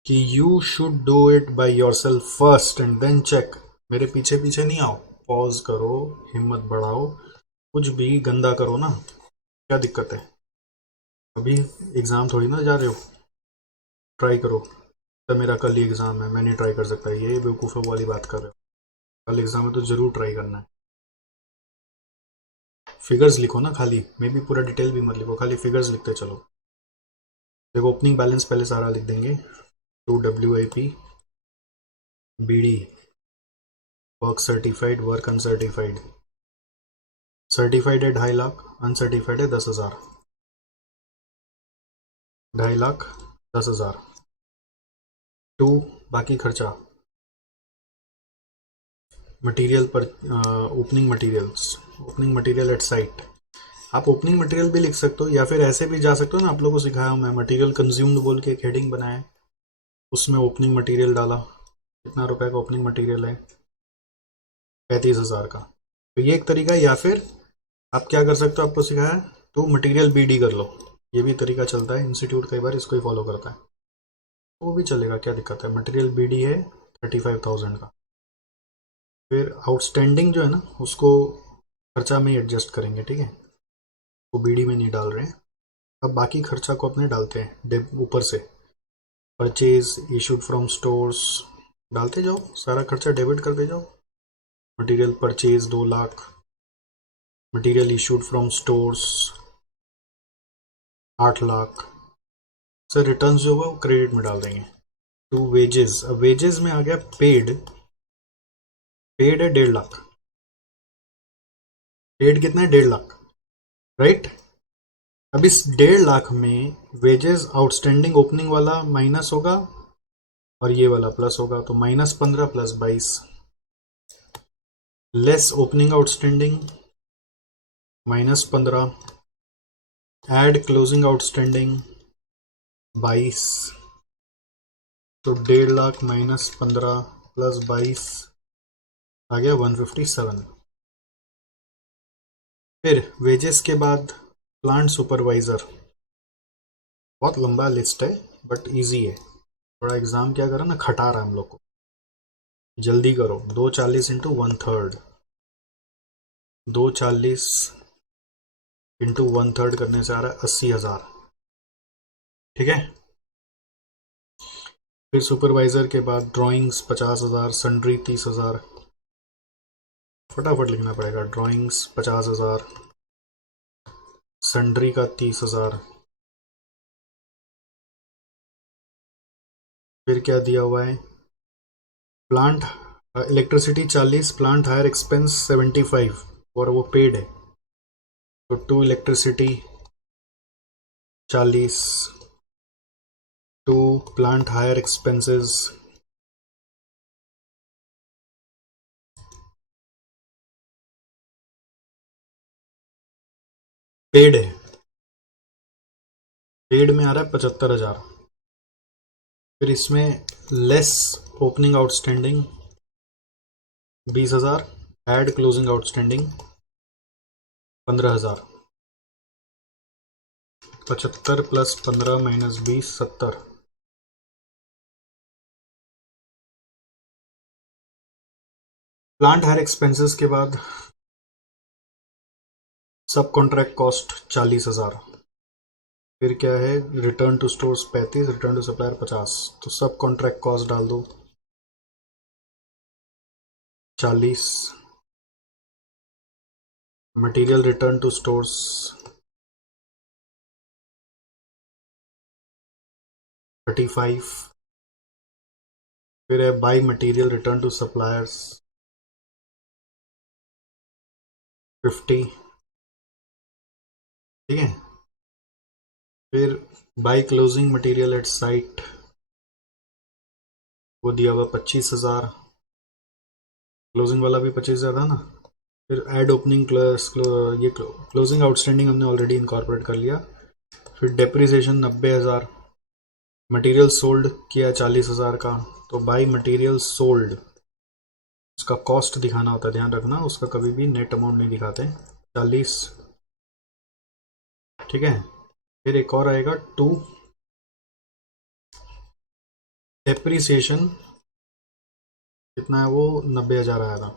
कि you should do it by yourself first and then check. मेरे पीछे पीछे नहीं आओ, पॉज करो, हिम्मत बढ़ाओ, कुछ भी गंदा करो ना, क्या दिक्कत है, अभी एग्जाम थोड़ी ना जा रहे हो, ट्राई करो। तो मेरा कल ही एग्जाम है, मैं नहीं ट्राई कर सकता, ये बेवकूफ़ों वाली बात कर रहे हो, कल एग्जाम है तो जरूर ट्राई करना है। फिगर्स लिखो ना खाली, मे भी पूरा डिटेल भी मत लिखो, खाली फिगर्स लिखते चलो। देखो ओपनिंग बैलेंस पहले सारा लिख देंगे, 2 WIP BD, work certified, work uncertified. Certified है 2.5 लाख, अनसर्टिफाइड है 10,000, 2.5 लाख 10,000 टू बाकी खर्चा मटेरियल पर, opening materials, opening material at site. आप ओपनिंग मटेरियल भी लिख सकते हो या फिर ऐसे भी जा सकते हो ना, आप लोगों को सिखाया हूँ मैं, मटेरियल कंज्यूम्ड बोल के एक हेडिंग बनाया, उसमें ओपनिंग मटेरियल डाला, कितना रुपए का ओपनिंग मटेरियल है, 35,000 का। तो ये एक तरीका है, या फिर आप क्या कर सकते हो, आपको सिखाया तो मटेरियल BD कर लो, ये भी तरीका चलता है, इंस्टीट्यूट कई बार इसको ही फॉलो करता है, वो भी चलेगा, क्या दिक्कत है। मटेरियल BD है 35,000 का। फिर आउटस्टैंडिंग जो है ना, उसको खर्चा में ही एडजस्ट करेंगे, ठीक है, वो BD में नहीं डाल रहे हैं। अब बाकी खर्चा को अपने डालते हैं ऊपर से, परचेज इशूड फ्रॉम स्टोर्स डालते जाओ, सारा खर्चा डेबिट करते जाओ। Material purchase 2 lakh, material issued from stores 8 lakh. Sir return जो होगा वो क्रेडिट में डाल देंगे। टू वेजेस, अब वेजेस में आ गया पेड, पेड है 1.5 लाख, पेड कितना है? 1.5 लाख, राइट। अब इस 1.5 लाख में वेजेस आउटस्टैंडिंग ओपनिंग वाला माइनस होगा और ये वाला प्लस होगा, तो -15 + 22 less opening outstanding -15 add closing outstanding 22, तो 1.5 लाख -15 + 22 आ गया 157। फिर वेजेस के बाद प्लांट सुपरवाइजर, बहुत लंबा लिस्ट है बट इजी है, थोड़ा एग्जाम क्या करा ना, खटा रहा है हम लोग को, जल्दी करो। 240 × 1/3, 240 × 1/3 करने से आ रहा है 80,000, ठीक है। फिर सुपरवाइजर के बाद ड्राइंग्स 50,000, सन्ड्री 30,000, फटाफट लिखना पड़ेगा। ड्राइंग्स 50,000, सन्ड्री का 30,000। फिर क्या दिया हुआ है? Plant electricity 40, plant hire expense 75 और वो पेड है, तो 2 electricity 40, 2 plant hire expenses paid है, पेड में आ रहा है 75,000। फिर इसमें less opening outstanding 20,000, add closing outstanding 15,000, 75 + 15 - 20 70। Plant hire expenses के बाद सब कॉन्ट्रैक्ट कॉस्ट 40,000। फिर क्या है? Return to stores 35, return to supplier 50, तो सब कॉन्ट्रैक्ट कॉस्ट डाल दो 40। Material return to stores 35। फिर है by material return to suppliers 50, ठीक है। फिर by closing material at site, वो दिया हुआ 25,000, क्लोजिंग वाला भी 25,000 था ना। फिर एड ओपनिंग ये क्लोजिंग आउटस्टैंडिंग हमने ऑलरेडी इनकॉर्पोरेट कर लिया। फिर डेप्रिसिएशन 90,000, मटेरियल सोल्ड किया 40,000 का, तो बाई मटेरियल सोल्ड उसका कॉस्ट दिखाना होता है, ध्यान रखना, उसका कभी भी नेट अमाउंट नहीं दिखाते, 40, ठीक है। फिर एक और आएगा 2 डेप्रिसिएशन, कितना है वो? 90,000 आया था,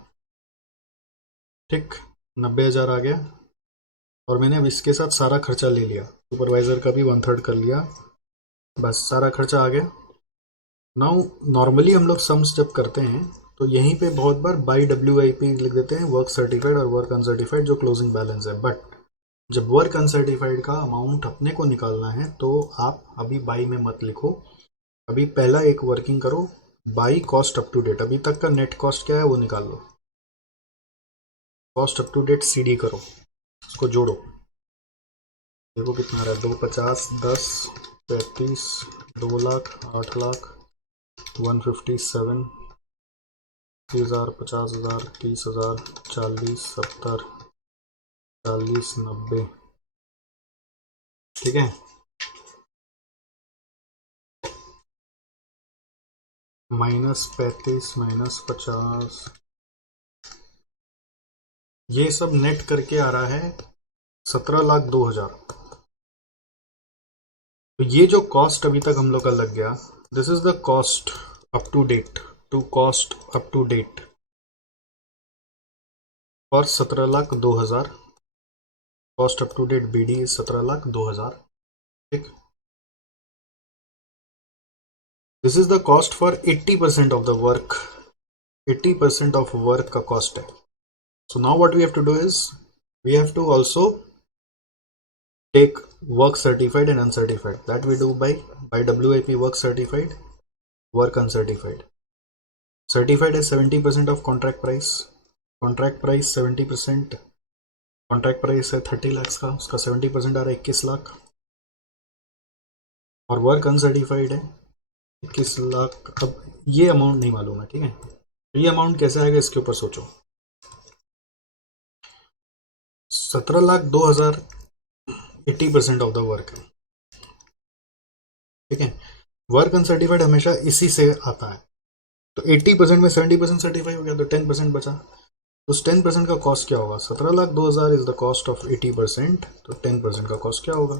ठीक, 90,000 आ गया। और मैंने अब इसके साथ सारा खर्चा ले लिया, सुपरवाइजर का भी 1/3 कर लिया, बस सारा खर्चा आ गया। नाउ नॉर्मली हम लोग सम्स जब करते हैं तो यहीं पे बहुत बार बाई WIP लिख देते हैं, वर्क सर्टिफाइड और वर्क अनसर्टिफाइड, जो क्लोजिंग बैलेंस है। बट जब वर्क अनसर्टिफाइड का अमाउंट अपने को निकालना है तो आप अभी बाई में मत लिखो, अभी पहला एक वर्किंग करो, by cost up to date, अभी तक का नेट कॉस्ट क्या है वो निकाल लो, cost up to date CD करो, उसको जोड़ो, देखो कितना आ रहा है, 250, 10, 35, 2 लाख, 8 लाख, 157, 30,000, 50,000, 30,000, 40, 70, 40, 90, ठीक है। -35 -50, ये सब नेट करके आ रहा है 17,02,000। तो ये जो कॉस्ट अभी तक हम लोग का लग गया, this is the cost up to date, to cost up to date और 17,02,000, cost up to date BD 17,02,000, ठीक। This is the cost for 80% of the work, 80% of work का कॉस्ट है। So now what we have to do is we have to also take work certified and uncertified, that we do by WIP work certified, work uncertified. Certified is 70% of contract price 70%, contract price है 30 लाख का, उसका 70% आ रहा है 21 लाख, और work uncertified है 21 लाख। अब ये amount नहीं मालूम है, ठीक है, ये अमाउंट कैसे आएगा इसके ऊपर सोचो। 17,02,000 80% ऑफ द वर्क है, ठीक है। वर्क अनसर्टिफाइड हमेशा इसी से आता है, तो 80% में 70% सर्टिफाई हो गया, तो 10% बचा। तो उस 10% का कॉस्ट क्या होगा? 17,02,000 इज द कॉस्ट ऑफ 80%, तो 10% का कॉस्ट क्या होगा?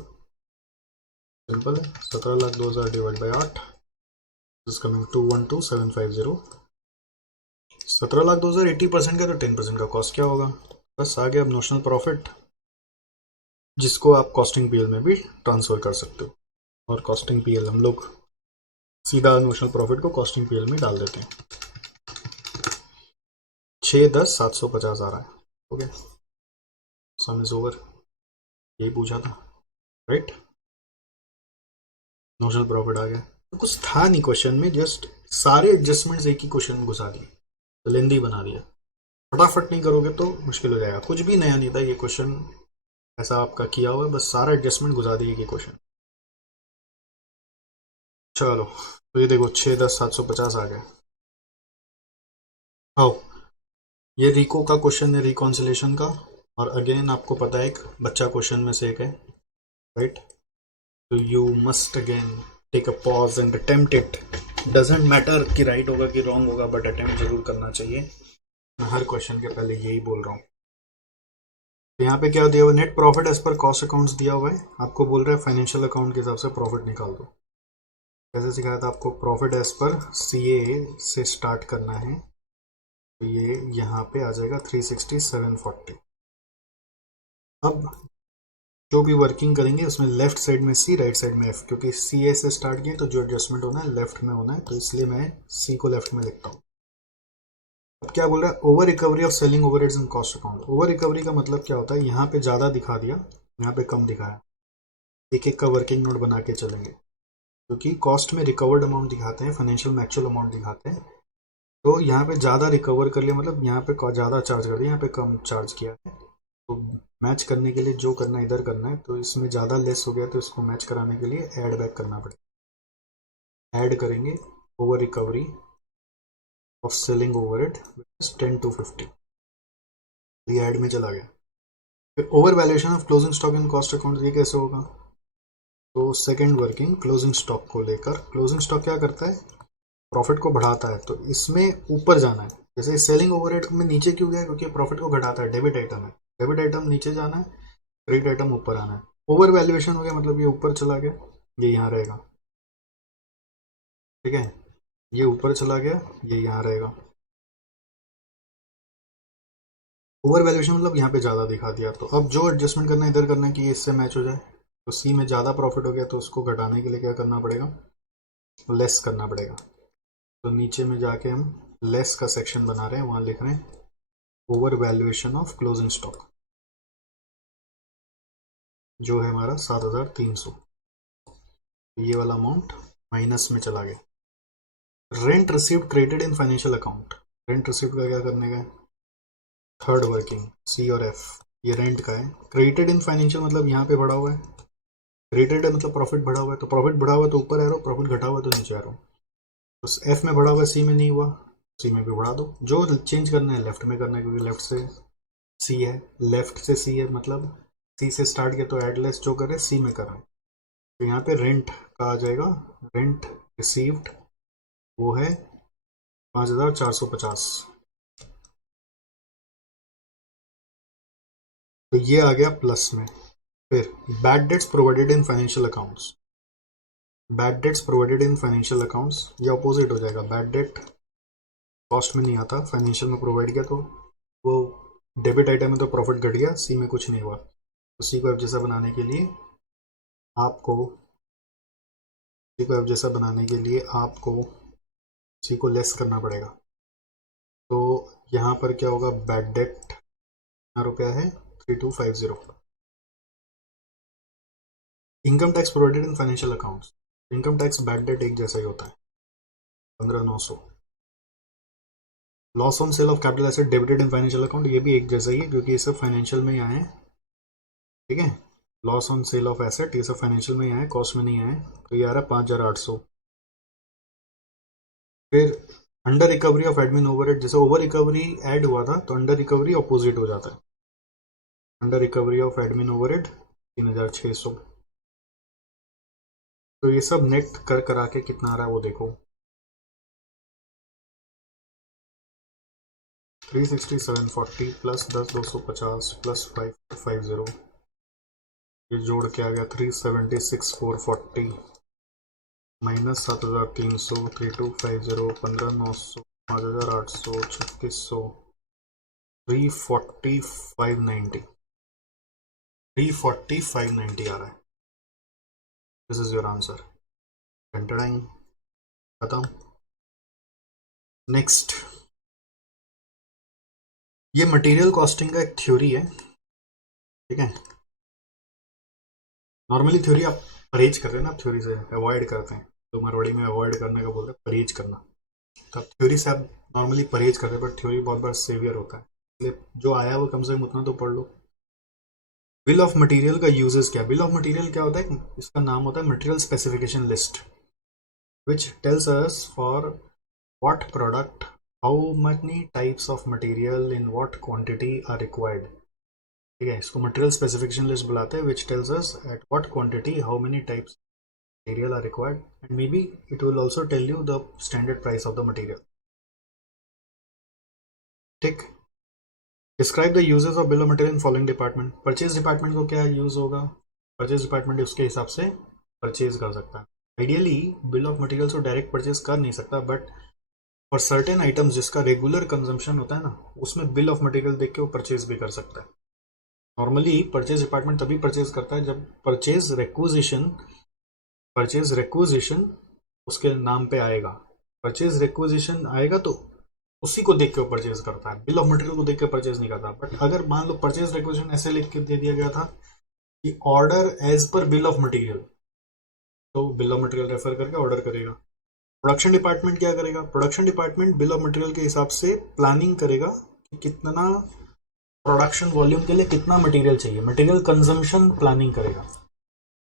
सिंपल है, 17,02,000 डिवाइड बाई 8 इज कमिंग 212,750। 17,02,000 80% का, तो 10% का कॉस्ट क्या होगा? बस आ गया अब नोशनल प्रॉफिट, जिसको आप कॉस्टिंग पीएल में भी ट्रांसफर कर सकते हो। और कॉस्टिंग पीएल हम लोग सीधा नोशनल प्रॉफिट को कॉस्टिंग पीएल में डाल देते हैं। 610,750 आ रहा है, हो गया, सम इज ओवर। यही पूछा था, राइट। नोशनल प्रॉफिट आ गया, तो कुछ था नहीं क्वेश्चन में, जस्ट सारे एडजस्टमेंट्स एक ही क्वेश्चन में घुसा दिए, तो लेंदी बना दिया। फटाफट नहीं करोगे तो मुश्किल हो जाएगा। कुछ भी नया नहीं था ये क्वेश्चन, ऐसा आपका किया हुआ है, बस सारा एडजस्टमेंट घुसा दिए ये क्वेश्चन। चलो, तो ये देखो 610,750 आ गया। आओ, ये रिको का क्वेश्चन है, रिकॉन्सिलेशन का, और अगेन आपको पता है एक बच्चा क्वेश्चन में से एक है, राइट। तो you must again take a pause and attempt it. Doesn't matter कि राइट होगा कि रॉन्ग होगा, बट अटेम्प्ट जरूर करना चाहिए। मैं हर क्वेश्चन के पहले यही बोल रहा हूँ। तो यहाँ पे क्या दिया हुआ? Net profit as per cost accounts दिया हुआ है, आपको बोल रहा है फाइनेंशियल अकाउंट के हिसाब से प्रॉफिट निकाल दो। कैसे सिखाया था आपको? प्रॉफिट एज पर सीए से स्टार्ट करना है, तो ये यहाँ पे आ जाएगा 360,740। अब जो भी वर्किंग करेंगे उसमें लेफ्ट साइड में सी, राइट साइड में एफ, क्योंकि सी ए से स्टार्ट किए तो जो एडजस्टमेंट होना है लेफ्ट में होना है, तो इसलिए मैं सी को लेफ्ट में लिखता हूँ। अब क्या बोल रहा है? Over recovery of selling overheads and cost account. Over recovery का मतलब क्या होता है? यहाँ पे ज़्यादा दिखा दिया, यहाँ पे कम दिखाया। एक एक का वर्किंग नोट बना के चलेंगे, क्योंकि कॉस्ट में रिकवर्ड अमाउंट दिखाते हैं, फाइनेंशियल में एक्चुअल अमाउंट दिखाते हैं। तो यहाँ पे ज़्यादा रिकवर कर लिया, मतलब यहाँ पे ज़्यादा चार्ज कर दिया, यहाँ पे कम चार्ज किया है। तो मैच करने के लिए जो करना है इधर करना है, तो इसमें ज़्यादा लेस हो गया, तो इसको मैच कराने के लिए ऐड बैक करना पड़ेगा। ऐड करेंगे over recovery of selling overhead 10 to 50, ये ऐड में चला गया। फिर over valuation of closing stock and cost account, ये कैसे होगा? तो सेकेंड वर्किंग क्लोजिंग स्टॉक को लेकर, क्लोजिंग स्टॉक क्या करता है? प्रॉफिट को बढ़ाता है, तो इसमें ऊपर जाना है। जैसे सेलिंग ओवरहेड में नीचे क्यों गया? क्योंकि प्रॉफिट को घटाता है, डेबिट आइटम है, डेबिट आइटम नीचे जाना है, क्रेडिट आइटम ऊपर आना है। ओवर वैल्यूएशन हो गया, मतलब ये ऊपर चला गया, ये यहाँ रहेगा, ठीक है, ये ऊपर चला गया, ये यहाँ रहेगा। ओवर वैल्यूएशन मतलब यहाँ पे ज़्यादा दिखा दिया, तो अब जो एडजस्टमेंट करना है इधर करना है कि ये इससे मैच हो जाए। तो सी में ज़्यादा प्रॉफिट हो गया, तो उसको घटाने के लिए क्या करना पड़ेगा? लेस करना पड़ेगा। तो नीचे में जाके हम लेस का सेक्शन बना रहे हैं, वहाँ लिख रहे हैं over valuation of closing stock, जो है हमारा 7,300। ये वाला अमाउंट माइनस में चला गया। Rent received credited in financial account, rent received का क्या करने का है? थर्ड वर्किंग सी और एफ, ये रेंट का है। क्रेडिटेड इन फाइनेंशियल मतलब यहाँ पे बढ़ा हुआ है, क्रेडिटेड है मतलब प्रॉफिट बढ़ा हुआ है, तो प्रॉफिट बढ़ा हुआ है तो ऊपर एरो, प्रॉफिट घटा हुआ है तो नीचे एरो। तो एफ में बढ़ा हुआ है, सी में नहीं हुआ, सी में भी बढ़ा दो। जो चेंज करना है लेफ्ट में करना है, क्योंकि लेफ्ट से सी है, लेफ्ट से सी है, मतलब सी से स्टार्ट किया तो एड लेस जो करे सी में कर रहे हैं। तो यहाँ पे रेंट का आ जाएगा, रेंट रिसीव्ड वो है 5,450, तो ये आ गया प्लस में। फिर bad debts provided in financial accounts, bad debts provided in financial accounts, ये अपोजिट हो जाएगा। बैड डेट कॉस्ट में नहीं आता, फाइनेंशियल में प्रोवाइड किया तो वो डेबिट आइटम में तो प्रॉफिट घट गया, सी में कुछ नहीं हुआ। तो सी को एफ जैसा बनाने के लिए आपको, सी को एफ जैसा बनाने के लिए आपको सी को लेस करना पड़ेगा। तो यहाँ पर क्या होगा? बैड डेट कितना रुपया है? 3250। Income tax provided in financial accounts, income tax bad debt एक जैसा ही होता है, 15,900। Loss on sale of capital asset debited in financial account, ये भी एक जैसा ही है क्योंकि ये सब फाइनेंशियल में ही आए हैं, ठीक है। Loss on sale of asset ये सब फाइनेंशियल में ही आए, कॉस्ट में नहीं आए, तो ये आ रहा है 5800। फिर under recovery of admin overhead, जैसे ओवर रिकवरी ऐड हुआ था तो अंडर रिकवरी अपोजिट हो जाता है, under recovery of admin overhead 3600। तो ये सब नेट कर करा के कितना आ रहा है वो देखो, 36740 प्लस 10,250 प्लस 550, ये जोड़ के आ गया 376,440 माइनस 7,300 3250 15,900 5,800 3600 340,590 340,590 आ रहा है। This is your answer. खत्म। नेक्स्ट, ये मटेरियल कॉस्टिंग का एक थ्योरी है, ठीक है। नॉर्मली थ्योरी आप परहेज करते हैं ना, थ्योरी से अवॉइड करते हैं, तो मारवाड़ी में अवॉइड करने का बोलते हैं परहेज करना। तो आप थ्योरी से आप नॉर्मली परहेज करते हैं, बट थ्योरी बहुत बार सेवियर होता है, इसलिए जो आया वो कम से कम उतना तो पढ़ लो। बिल ऑफ मटेरियल का यूजेस क्या, बिल ऑफ मटेरियल क्या होता है, इसका नाम होता है material specification list, which tells us for what product how many types of material in what quantity are required, ठीक है। इसको मटेरियल स्पेसिफिकेशन लिस्ट बुलाते हैं, which tells us at what quantity how many types material are required, and may be it will also tell you the standard price of the material, ठीक। Describe the uses of bill of material in following department, purchase department को क्या use होगा, purchase department उसके हिसाब से purchase कर सकता है। आइडियली बिल ऑफ मटेरियल को डायरेक्ट परचेज कर नहीं सकता, बट फॉर सर्टेन आइटम्स जिसका रेगुलर कंजम्पशन होता है ना, उसमें बिल ऑफ मटेरियल देख के वो परचेज भी कर सकता है। नॉर्मली परचेज डिपार्टमेंट तभी परचेज करता है जब परचेज रिक्विजिशन उसके नाम पे आएगा, परचेज रिक्विजिशन आएगा तो उसी को देख के वो परचेज करता है, बिल ऑफ मटेरियल को देख के परचेज नहीं करता। बट अगर मान लो परचेज रिक्विजिशन ऐसे लिख के दे दिया गया था कि order as per bill of material, तो बिल ऑफ मटेरियल रेफर करके ऑर्डर करेगा। प्रोडक्शन डिपार्टमेंट क्या करेगा, production department bill of material के हिसाब से प्लानिंग करेगा कि कितना प्रोडक्शन वॉल्यूम के लिए कितना मटेरियल चाहिए, मटेरियल कंजम्पशन प्लानिंग करेगा।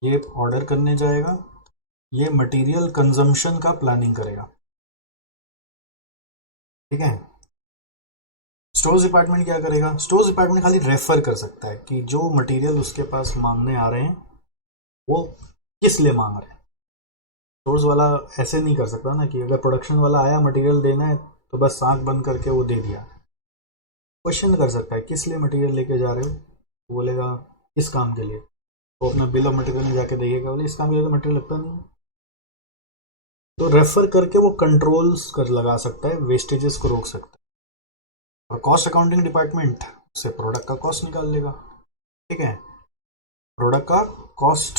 ये ऑर्डर करने जाएगा, ये मटेरियल कंजम्पशन का प्लानिंग करेगा, ठीक है। स्टोर्स डिपार्टमेंट क्या करेगा, स्टोर्स डिपार्टमेंट खाली रेफर कर सकता है कि जो मटेरियल उसके पास मांगने आ रहे हैं वो किस लिए मांग रहे हैं। स्टोर्स वाला ऐसे नहीं कर सकता ना कि अगर प्रोडक्शन वाला आया मटेरियल देना है तो बस आंख बंद करके वो दे दिया। क्वेश्चन कर सकता है किस लिए मटेरियल लेके जा रहे हो, तो बोलेगा इस काम के लिए, तो अपना बिल ऑफ मटेरियल में जाके देखिएगा, बोले इस काम के लिए तो मटेरियल लगता नहीं, तो रेफर करके वो कंट्रोल्स कर लगा सकता है, वेस्टेजेस को रोक सकता है। और कॉस्ट अकाउंटिंग डिपार्टमेंट से प्रोडक्ट का कॉस्ट निकाल लेगा, ठीक है, प्रोडक्ट का कॉस्ट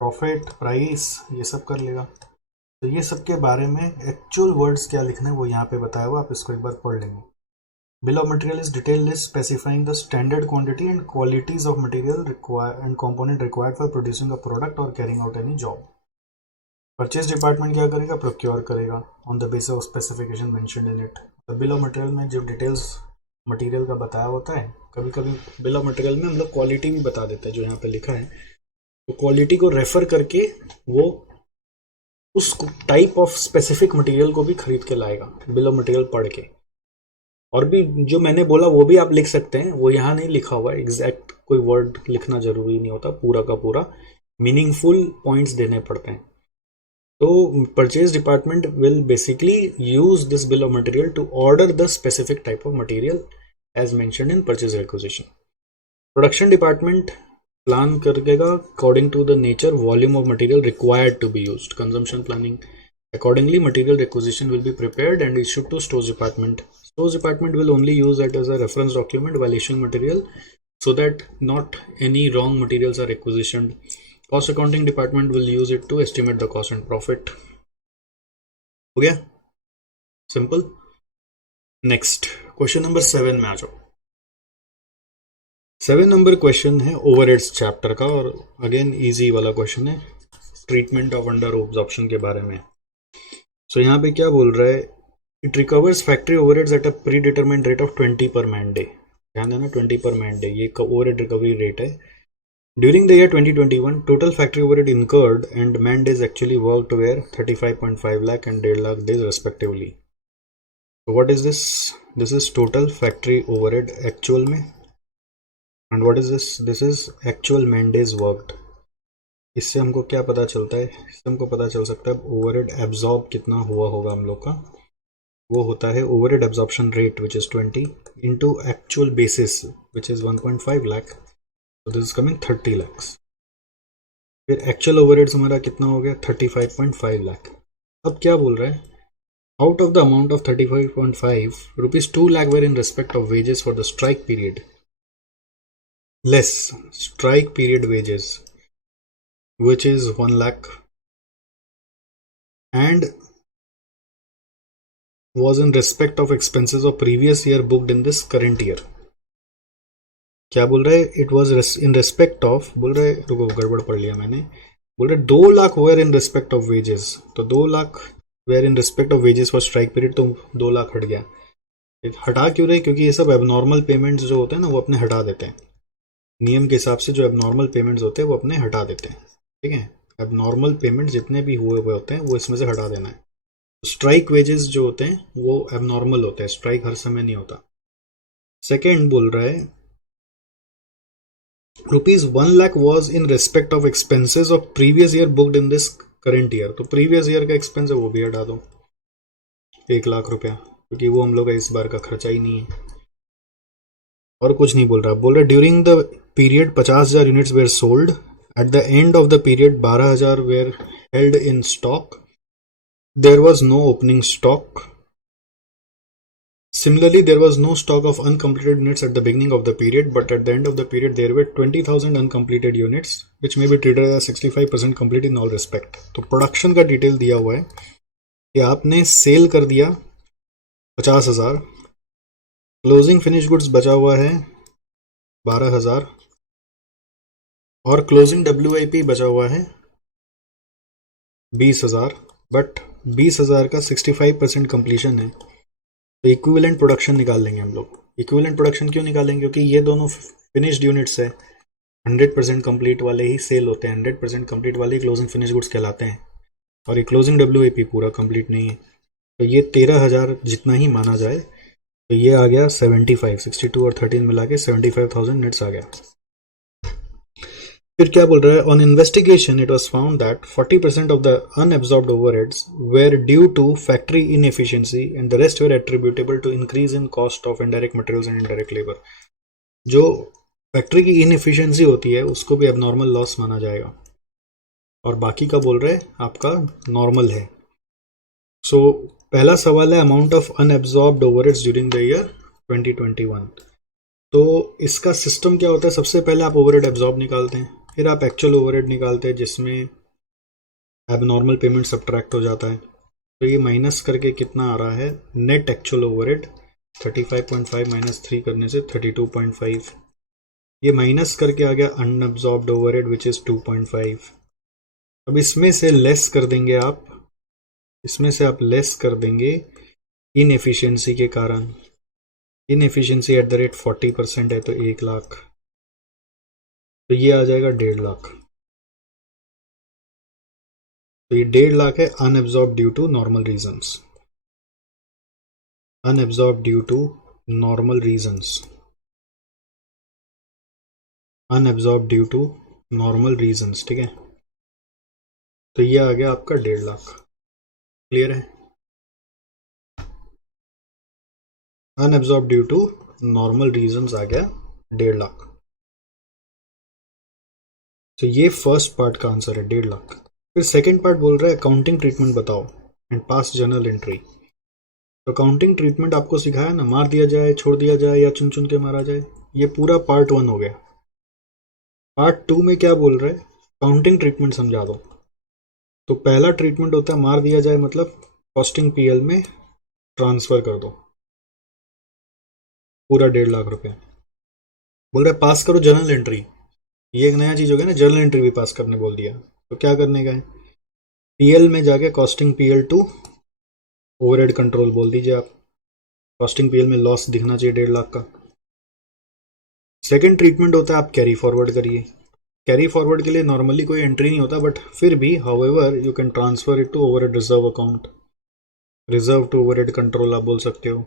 प्रॉफिट प्राइस ये सब कर लेगा। तो ये सब के बारे में एक्चुअल वर्ड्स क्या लिखना है वो यहाँ पे बताया हुआ, आप इसको एक बार पढ़ लेंगे। Bill of material is detail list specifying the standard quantity and qualities of material required and component required for producing a product और carrying out any job. Purchase department क्या करेगा, प्रोक्योर करेगा on the basis of specification mentioned in it. The bill of material में जो details material का बताया होता है, कभी कभी बिल ऑफ मटेरियल में हम लोग क्वालिटी भी बता देते हैं, जो यहाँ पे लिखा है, तो क्वालिटी को रेफर करके वो उस टाइप ऑफ स्पेसिफिक मटेरियल को भी खरीद के लाएगा बिल ऑफ मटेरियल पढ़ के। और भी जो मैंने बोला वो भी आप लिख सकते हैं, वो यहाँ नहीं लिखा हुआ है एग्जैक्ट, कोई वर्ड लिखना जरूरी नहीं होता, पूरा का पूरा मीनिंगफुल पॉइंट्स देने पड़ते हैं। तो purchase department will basically use this bill of material to order the specific type of material as mentioned in purchase requisition. Production department plan करेगा according to the nature volume of material required to be used, consumption planning accordingly material requisition will be prepared and issued to stores department. Stores department will only use it as a reference document while issuing material so that not any wrong materials are requisitioned. Cost accounting department will use it to estimate the cost and profit. हो गया simple. Next question number 7 में आ जाओ। 7 number question है overheads chapter का, और again easy वाला question है, treatment of under absorption के बारे में। सो यहाँ पे क्या बोल रहा है, it recovers factory overheads at a predetermined rate of 20 per man day. ध्यान देना 20 पर मैन डे ये ओवरहेड रिकवरी रेट है। During the year 2021 total factory overhead incurred and man days actually worked were 35.5 lakh and 1.5 lakh days respectively. So what is this? This is total factory overhead actual में, and what is this? This is actual man days worked। इससे हमको क्या पता चलता है? इससे हमको पता चल सकता है ओवरहेड एब्जॉर्ब कितना हुआ होगा हम लोग का। वो होता है overhead absorption rate which is 20 into actual basis which is 1.5 lakh, तो दिस इज कमिंग 30 lakhs। फिर एक्चुअल ओवरहेड्स हमारा कितना हो गया 35.5 लाख। अब क्या बोल रहा है, out of the amount of 35.5 rupees 2 lakh were in respect of wages for the strike period, less strike period wages which is 1 lakh and was in respect of expenses of previous year booked in this current year। क्या बोल रहा है, it was in respect of, बोल रहे रुको गड़बड़ पढ़ लिया मैंने, बोल रहे 2 lakh were in respect of wages, तो 2 lakh were in respect of wages for strike period, तो 2 लाख हट गया। हटा क्यों रहे, क्योंकि ये सब एबनॉर्मल पेमेंट्स जो होते हैं ना वो अपने हटा देते हैं, नियम के हिसाब से जो एबनॉर्मल पेमेंट्स होते हैं वो अपने हटा देते हैं। ठीक है, एबनॉर्मल पेमेंट जितने भी हुए हुए होते हैं वो इसमें से हटा देना है। स्ट्राइक वेजेस जो होते हैं वो एबनॉर्मल होते हैं, स्ट्राइक हर समय नहीं होता। सेकेंड बोल रहा है rupees 1 lakh was in respect of expenses of previous year booked in this current year, तो प्रीवियस ईयर का एक्सपेंस है वो भी हटा दो 1 लाख रुपया, क्योंकि वो हम लोग का इस बार का खर्चा ही नहीं है। और कुछ नहीं बोल रहा, बोल रहा during the period 50,000 units were sold, at the end of the period 12,000 were held in stock, there was no opening stock. Similarly, there was no stock of uncompleted units at the beginning of the period, but at the end of the period there were 20,000 uncompleted units, which may be treated as 65% complete in all respect। तो production का detail दिया हुआ है कि आपने cell कर दिया 50,000, closing finish goods बचा हुआ है 12,000 और क्लोजिंग WIP बचा हुआ है 20,000, बट 20,000 का 65% कंप्लीशन है, तो इक्विवेलेंट प्रोडक्शन निकाल लेंगे हम लोग। इक्विवेलेंट प्रोडक्शन क्यों निकालेंगे, क्योंकि ये दोनों फिनिश्ड यूनिट्स है, 100% कंप्लीट वाले ही सेल होते हैं, 100% कंप्लीट वाले ही क्लोजिंग फिनिश गुड्स कहलाते हैं, और ये क्लोजिंग WIP पूरा कंप्लीट नहीं है, तो ये 13,000 जितना ही माना जाए, तो ये आ गया 75, 62 और 13 मिला के 75,000 यूनिट्स आ गया। फिर क्या बोल रहा है, on investigation it was found that 40% of the unabsorbed overheads were due to factory inefficiency and the rest were attributable to increase in cost of indirect materials and indirect labour. जो factory की inefficiency होती है उसको भी abnormal loss माना जाएगा, और बाकी का बोल रहे हैं आपका नॉर्मल है। सो पहला सवाल है amount of unabsorbed overheads during the year 2021। तो इसका सिस्टम क्या होता है, सबसे पहले आप ओवरहेड एब्जॉर्ब निकालते हैं, फिर आप एक्चुअल ओवरहेड निकालते हैं जिसमें एबनॉर्मल पेमेंट सब्ट्रैक्ट हो जाता है, तो ये माइनस करके कितना आ रहा है, नेट एक्चुअल ओवरहेड 35.5 माइनस 3 करने से 32.5, ये माइनस करके आ गया अनअब्जॉर्ब्ड ओवरहेड विच इज़ 2.5। अब इसमें से लेस कर देंगे आप, इसमें से आप लेस कर देंगे इनएफिशिएंसी के कारण, इनएफिशिएंसी एट द रेट 40% है, तो 1 लाख, तो ये आ जाएगा 1.5 लाख, तो ये 1.5 लाख है unabsorb due to normal reasons, unabsorb due to normal reasons, unabsorb due to normal reasons. ठीक है, तो ये आ गया आपका 1.5 लाख। क्लियर है, unabsorb due to normal reasons आ गया 1.5 लाख। तो ये फर्स्ट पार्ट का आंसर है 1.5 लाख। फिर सेकेंड पार्ट बोल रहा है अकाउंटिंग ट्रीटमेंट बताओ एंड पास जर्नल एंट्री। तो अकाउंटिंग ट्रीटमेंट आपको सिखाया ना, मार दिया जाए, छोड़ दिया जाए या चुन चुन के मारा जाए, ये पूरा पार्ट 1 हो गया। पार्ट 2 में क्या बोल रहा है, अकाउंटिंग ट्रीटमेंट समझा दो। तो पहला ट्रीटमेंट होता है मार दिया जाए, मतलब कॉस्टिंग PL में ट्रांसफर कर दो पूरा 1.5 लाख रुपए। बोल रहा है पास करो जर्नल एंट्री, ये एक नया चीज हो गया ना, जर्नल एंट्री भी पास करने बोल दिया। तो क्या करने का है, PL में जाके costing PL to overhead control बोल दीजिए आप। कॉस्टिंग पीएल में लॉस दिखना चाहिए 1.5 लाख का। सेकंड ट्रीटमेंट होता है आप कैरी फॉरवर्ड करिए। कैरी फॉरवर्ड के लिए नॉर्मली कोई एंट्री नहीं होता, बट फिर भी however you can transfer it to overhead reserve account. Reserve to overhead control आप बोल सकते हो,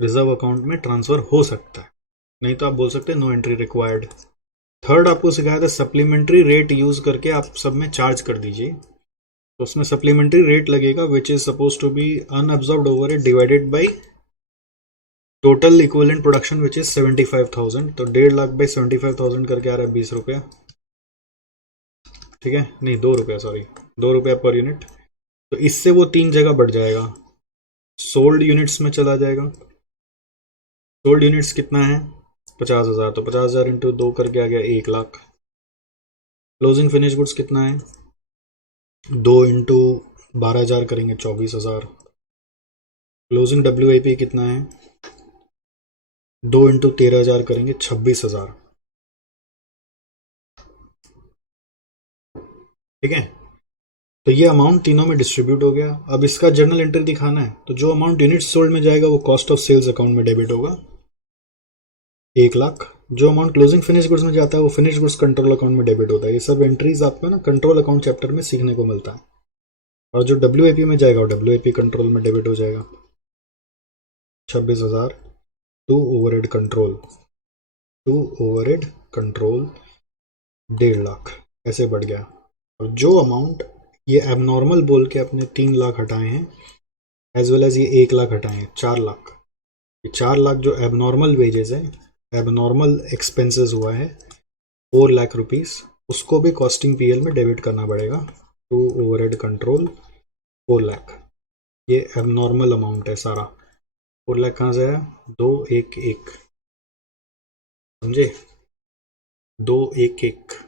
रिजर्व अकाउंट में ट्रांसफर हो सकता है, नहीं तो आप बोल सकते हैं नो एंट्री रिक्वायर्ड। थर्ड आपको सिखाया था सप्लीमेंट्री रेट यूज करके आप सब में चार्ज कर दीजिए। तो उसमें सप्लीमेंट्री रेट लगेगा which is suppose to be unabsorbed overhead divided by total equivalent production which is 75,000। तो 1.5 लाख बाई 75,000 करके आ रहा है 20 रुपया, ठीक है, नहीं 2 रुपया, सॉरी 2 रुपया पर यूनिट। तो इससे वो 3 जगह बढ़ जाएगा, सोल्ड यूनिट्स में चला जाएगा। सोल्ड यूनिट्स कितना है 50,000, तो 50,000 इंटू 2 करके आ गया 1 लाख। क्लोजिंग फिनिश गुड्स कितना है 2 इंटू 12,000 करेंगे 24,000। क्लोजिंग WIP कितना है 2 इंटू 13,000 करेंगे 26,000, ठीक है। तो ये अमाउंट तीनों में डिस्ट्रीब्यूट हो गया। अब इसका जर्नल एंट्री दिखाना है, तो जो अमाउंट यूनिट सोल्ड में जाएगा वो कॉस्ट ऑफ सेल्स अकाउंट में डेबिट होगा 1 लाख। जो अमाउंट क्लोजिंग फिनिश गुड्स में जाता है वो फिनिश गुड्स कंट्रोल अकाउंट में डेबिट होता है। ये सब एंट्रीज आपको ना कंट्रोल अकाउंट चैप्टर में सीखने को मिलता है। और जो WIP में जाएगा वो WIP कंट्रोल में डेबिट हो जाएगा 26,000 to overhead control, to overhead control 1.5 lakh ऐसे बढ़ गया। और जो अमाउंट ये एबनॉर्मल बोल के अपने 3 लाख हटाए हैं, एज वेल एज ये 1 लाख हटाए हैं, 4 लाख। ये 4 लाख जो एबनॉर्मल वेजेस है, एबनॉर्मल एक्सपेंसेस हुआ है 4 लाख रुपीस, उसको भी कॉस्टिंग PL में डेबिट करना पड़ेगा टू ओवरहेड कंट्रोल 4 लाख। ये एबनॉर्मल अमाउंट है सारा। 4 लाख कहाँ से आया 211, समझे 211।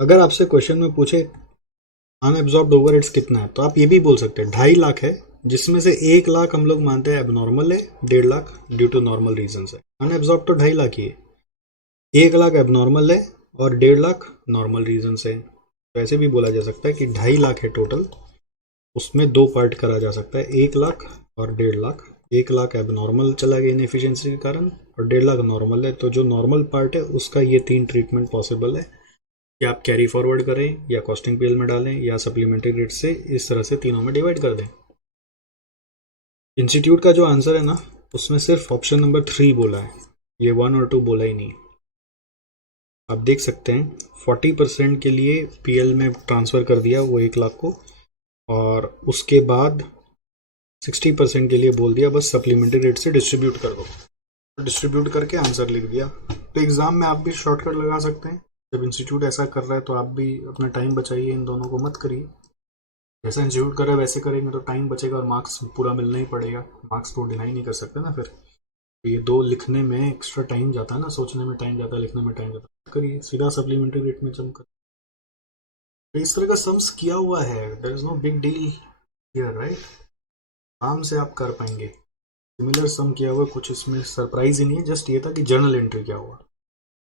अगर आपसे क्वेश्चन में पूछे अनएब्जॉर्ब्ड ओवरहेड्स कितना है, तो आप ये भी बोल सकते हैं 2.5 लाख है, जिसमें से 1 लाख हम लोग मानते हैं एबनॉर्मल है, 1.5 lakh due to normal reason है। अनएब्जॉर्ब तो 2.5 लाख ही है, 1 लाख एबनॉर्मल है और 1.5 लाख नॉर्मल रीजन है। तो ऐसे भी बोला जा सकता है कि 2.5 लाख है टोटल, उसमें 2 पार्ट करा जा सकता है, 1 लाख और 1.5 लाख। 1 लाख एबनॉर्मल चला गया इनएफिशिएंसी के कारण, और 1.5 लाख नॉर्मल है। तो जो नॉर्मल पार्ट है उसका ये 3 ट्रीटमेंट पॉसिबल है कि आप कैरी फॉरवर्ड करें या कॉस्टिंग PL में डालें या सप्लीमेंट्री रेट से इस तरह से तीनों में डिवाइड कर दें। इंस्टीट्यूट का जो आंसर है ना, उसमें सिर्फ ऑप्शन नंबर 3 बोला है, ये 1 और 2 बोला ही नहीं। आप देख सकते हैं 40% के लिए PL में ट्रांसफ़र कर दिया वो 1 लाख को, और उसके बाद 60% के लिए बोल दिया बस सप्लीमेंट्री रेट से डिस्ट्रीब्यूट कर दो। डिस्ट्रीब्यूट करके आंसर लिख दिया। तो एग्ज़ाम में आप भी शॉर्टकट लगा सकते हैं। जब इंस्टीट्यूट ऐसा कर रहा है तो आप भी अपना टाइम बचाइए, इन दोनों को मत करिए। जैसा इंस्टीट्यूट कर रहा है वैसे करेंगे तो टाइम बचेगा और मार्क्स पूरा मिलना ही पड़ेगा। मार्क्स तो डिनाई नहीं कर सकते ना। फिर ये 2 लिखने में एक्स्ट्रा टाइम जाता है ना, सोचने में टाइम जाता है, लिखने में टाइम जाता है। करिए सीधा सप्लीमेंट्री रेट में जम कर। तो इस तरह का सम्स किया हुआ है, there is no big deal here, right. आराम से आप कर पाएंगे। सिमिलर सम किया हुआ, कुछ इसमें सरप्राइज ही नहीं है। जस्ट ये था कि जर्नल एंट्री क्या हुआ।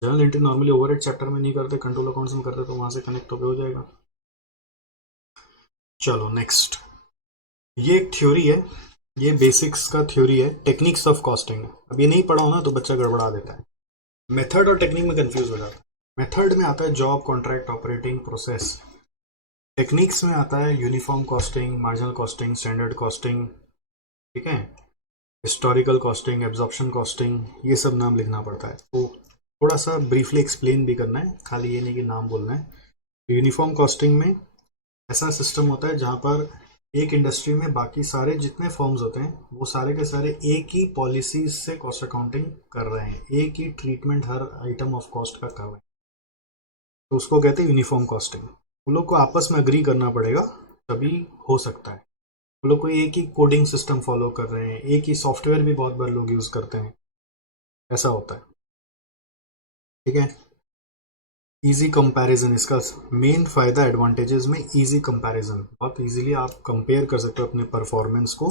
Journal entry normally overhead chapter में नहीं करते, कंट्रोल अकाउंट्स में करते, तो वहां से कनेक्ट होकर हो जाएगा। चलो नेक्स्ट, ये एक थ्योरी है, ये बेसिक्स का थ्योरी है, टेक्निक्स ऑफ कॉस्टिंग। अब ये नहीं पढ़ा हो ना तो बच्चा गड़बड़ा देता है, मेथड और टेक्निक में कंफ्यूज हो जाता है। मेथड में आता है job, contract, operating, process. Techniques में आता है uniform costing, marginal costing, standard costing, ठीक है, हिस्टोरिकल कॉस्टिंग, एब्जॉर्प्शन कॉस्टिंग, ये सब नाम लिखना पड़ता है। तो थोड़ा सा ब्रीफली एक्सप्लेन भी करना है, खाली ये नहीं कि नाम बोलना है। यूनिफॉर्म कॉस्टिंग में ऐसा सिस्टम होता है जहाँ पर एक इंडस्ट्री में बाकी सारे जितने फॉर्म्स होते हैं वो सारे के सारे एक ही पॉलिसीज से कॉस्ट अकाउंटिंग कर रहे हैं, एक ही ट्रीटमेंट हर आइटम ऑफ कॉस्ट का कर रहे हैं, तो उसको कहते हैं यूनिफॉर्म कॉस्टिंग। उन लोग को आपस में अग्री करना पड़ेगा तभी हो सकता है। उन लोग को एक ही कोडिंग सिस्टम फॉलो कर रहे हैं, एक ही सॉफ्टवेयर भी बहुत बार लोग यूज़ करते हैं, ऐसा होता है, ठीक है। इजी कंपैरिजन, इसका मेन फ़ायदा एडवांटेजेस में इजी कंपैरिजन, बहुत इजीली आप कंपेयर कर सकते हो अपने परफॉर्मेंस को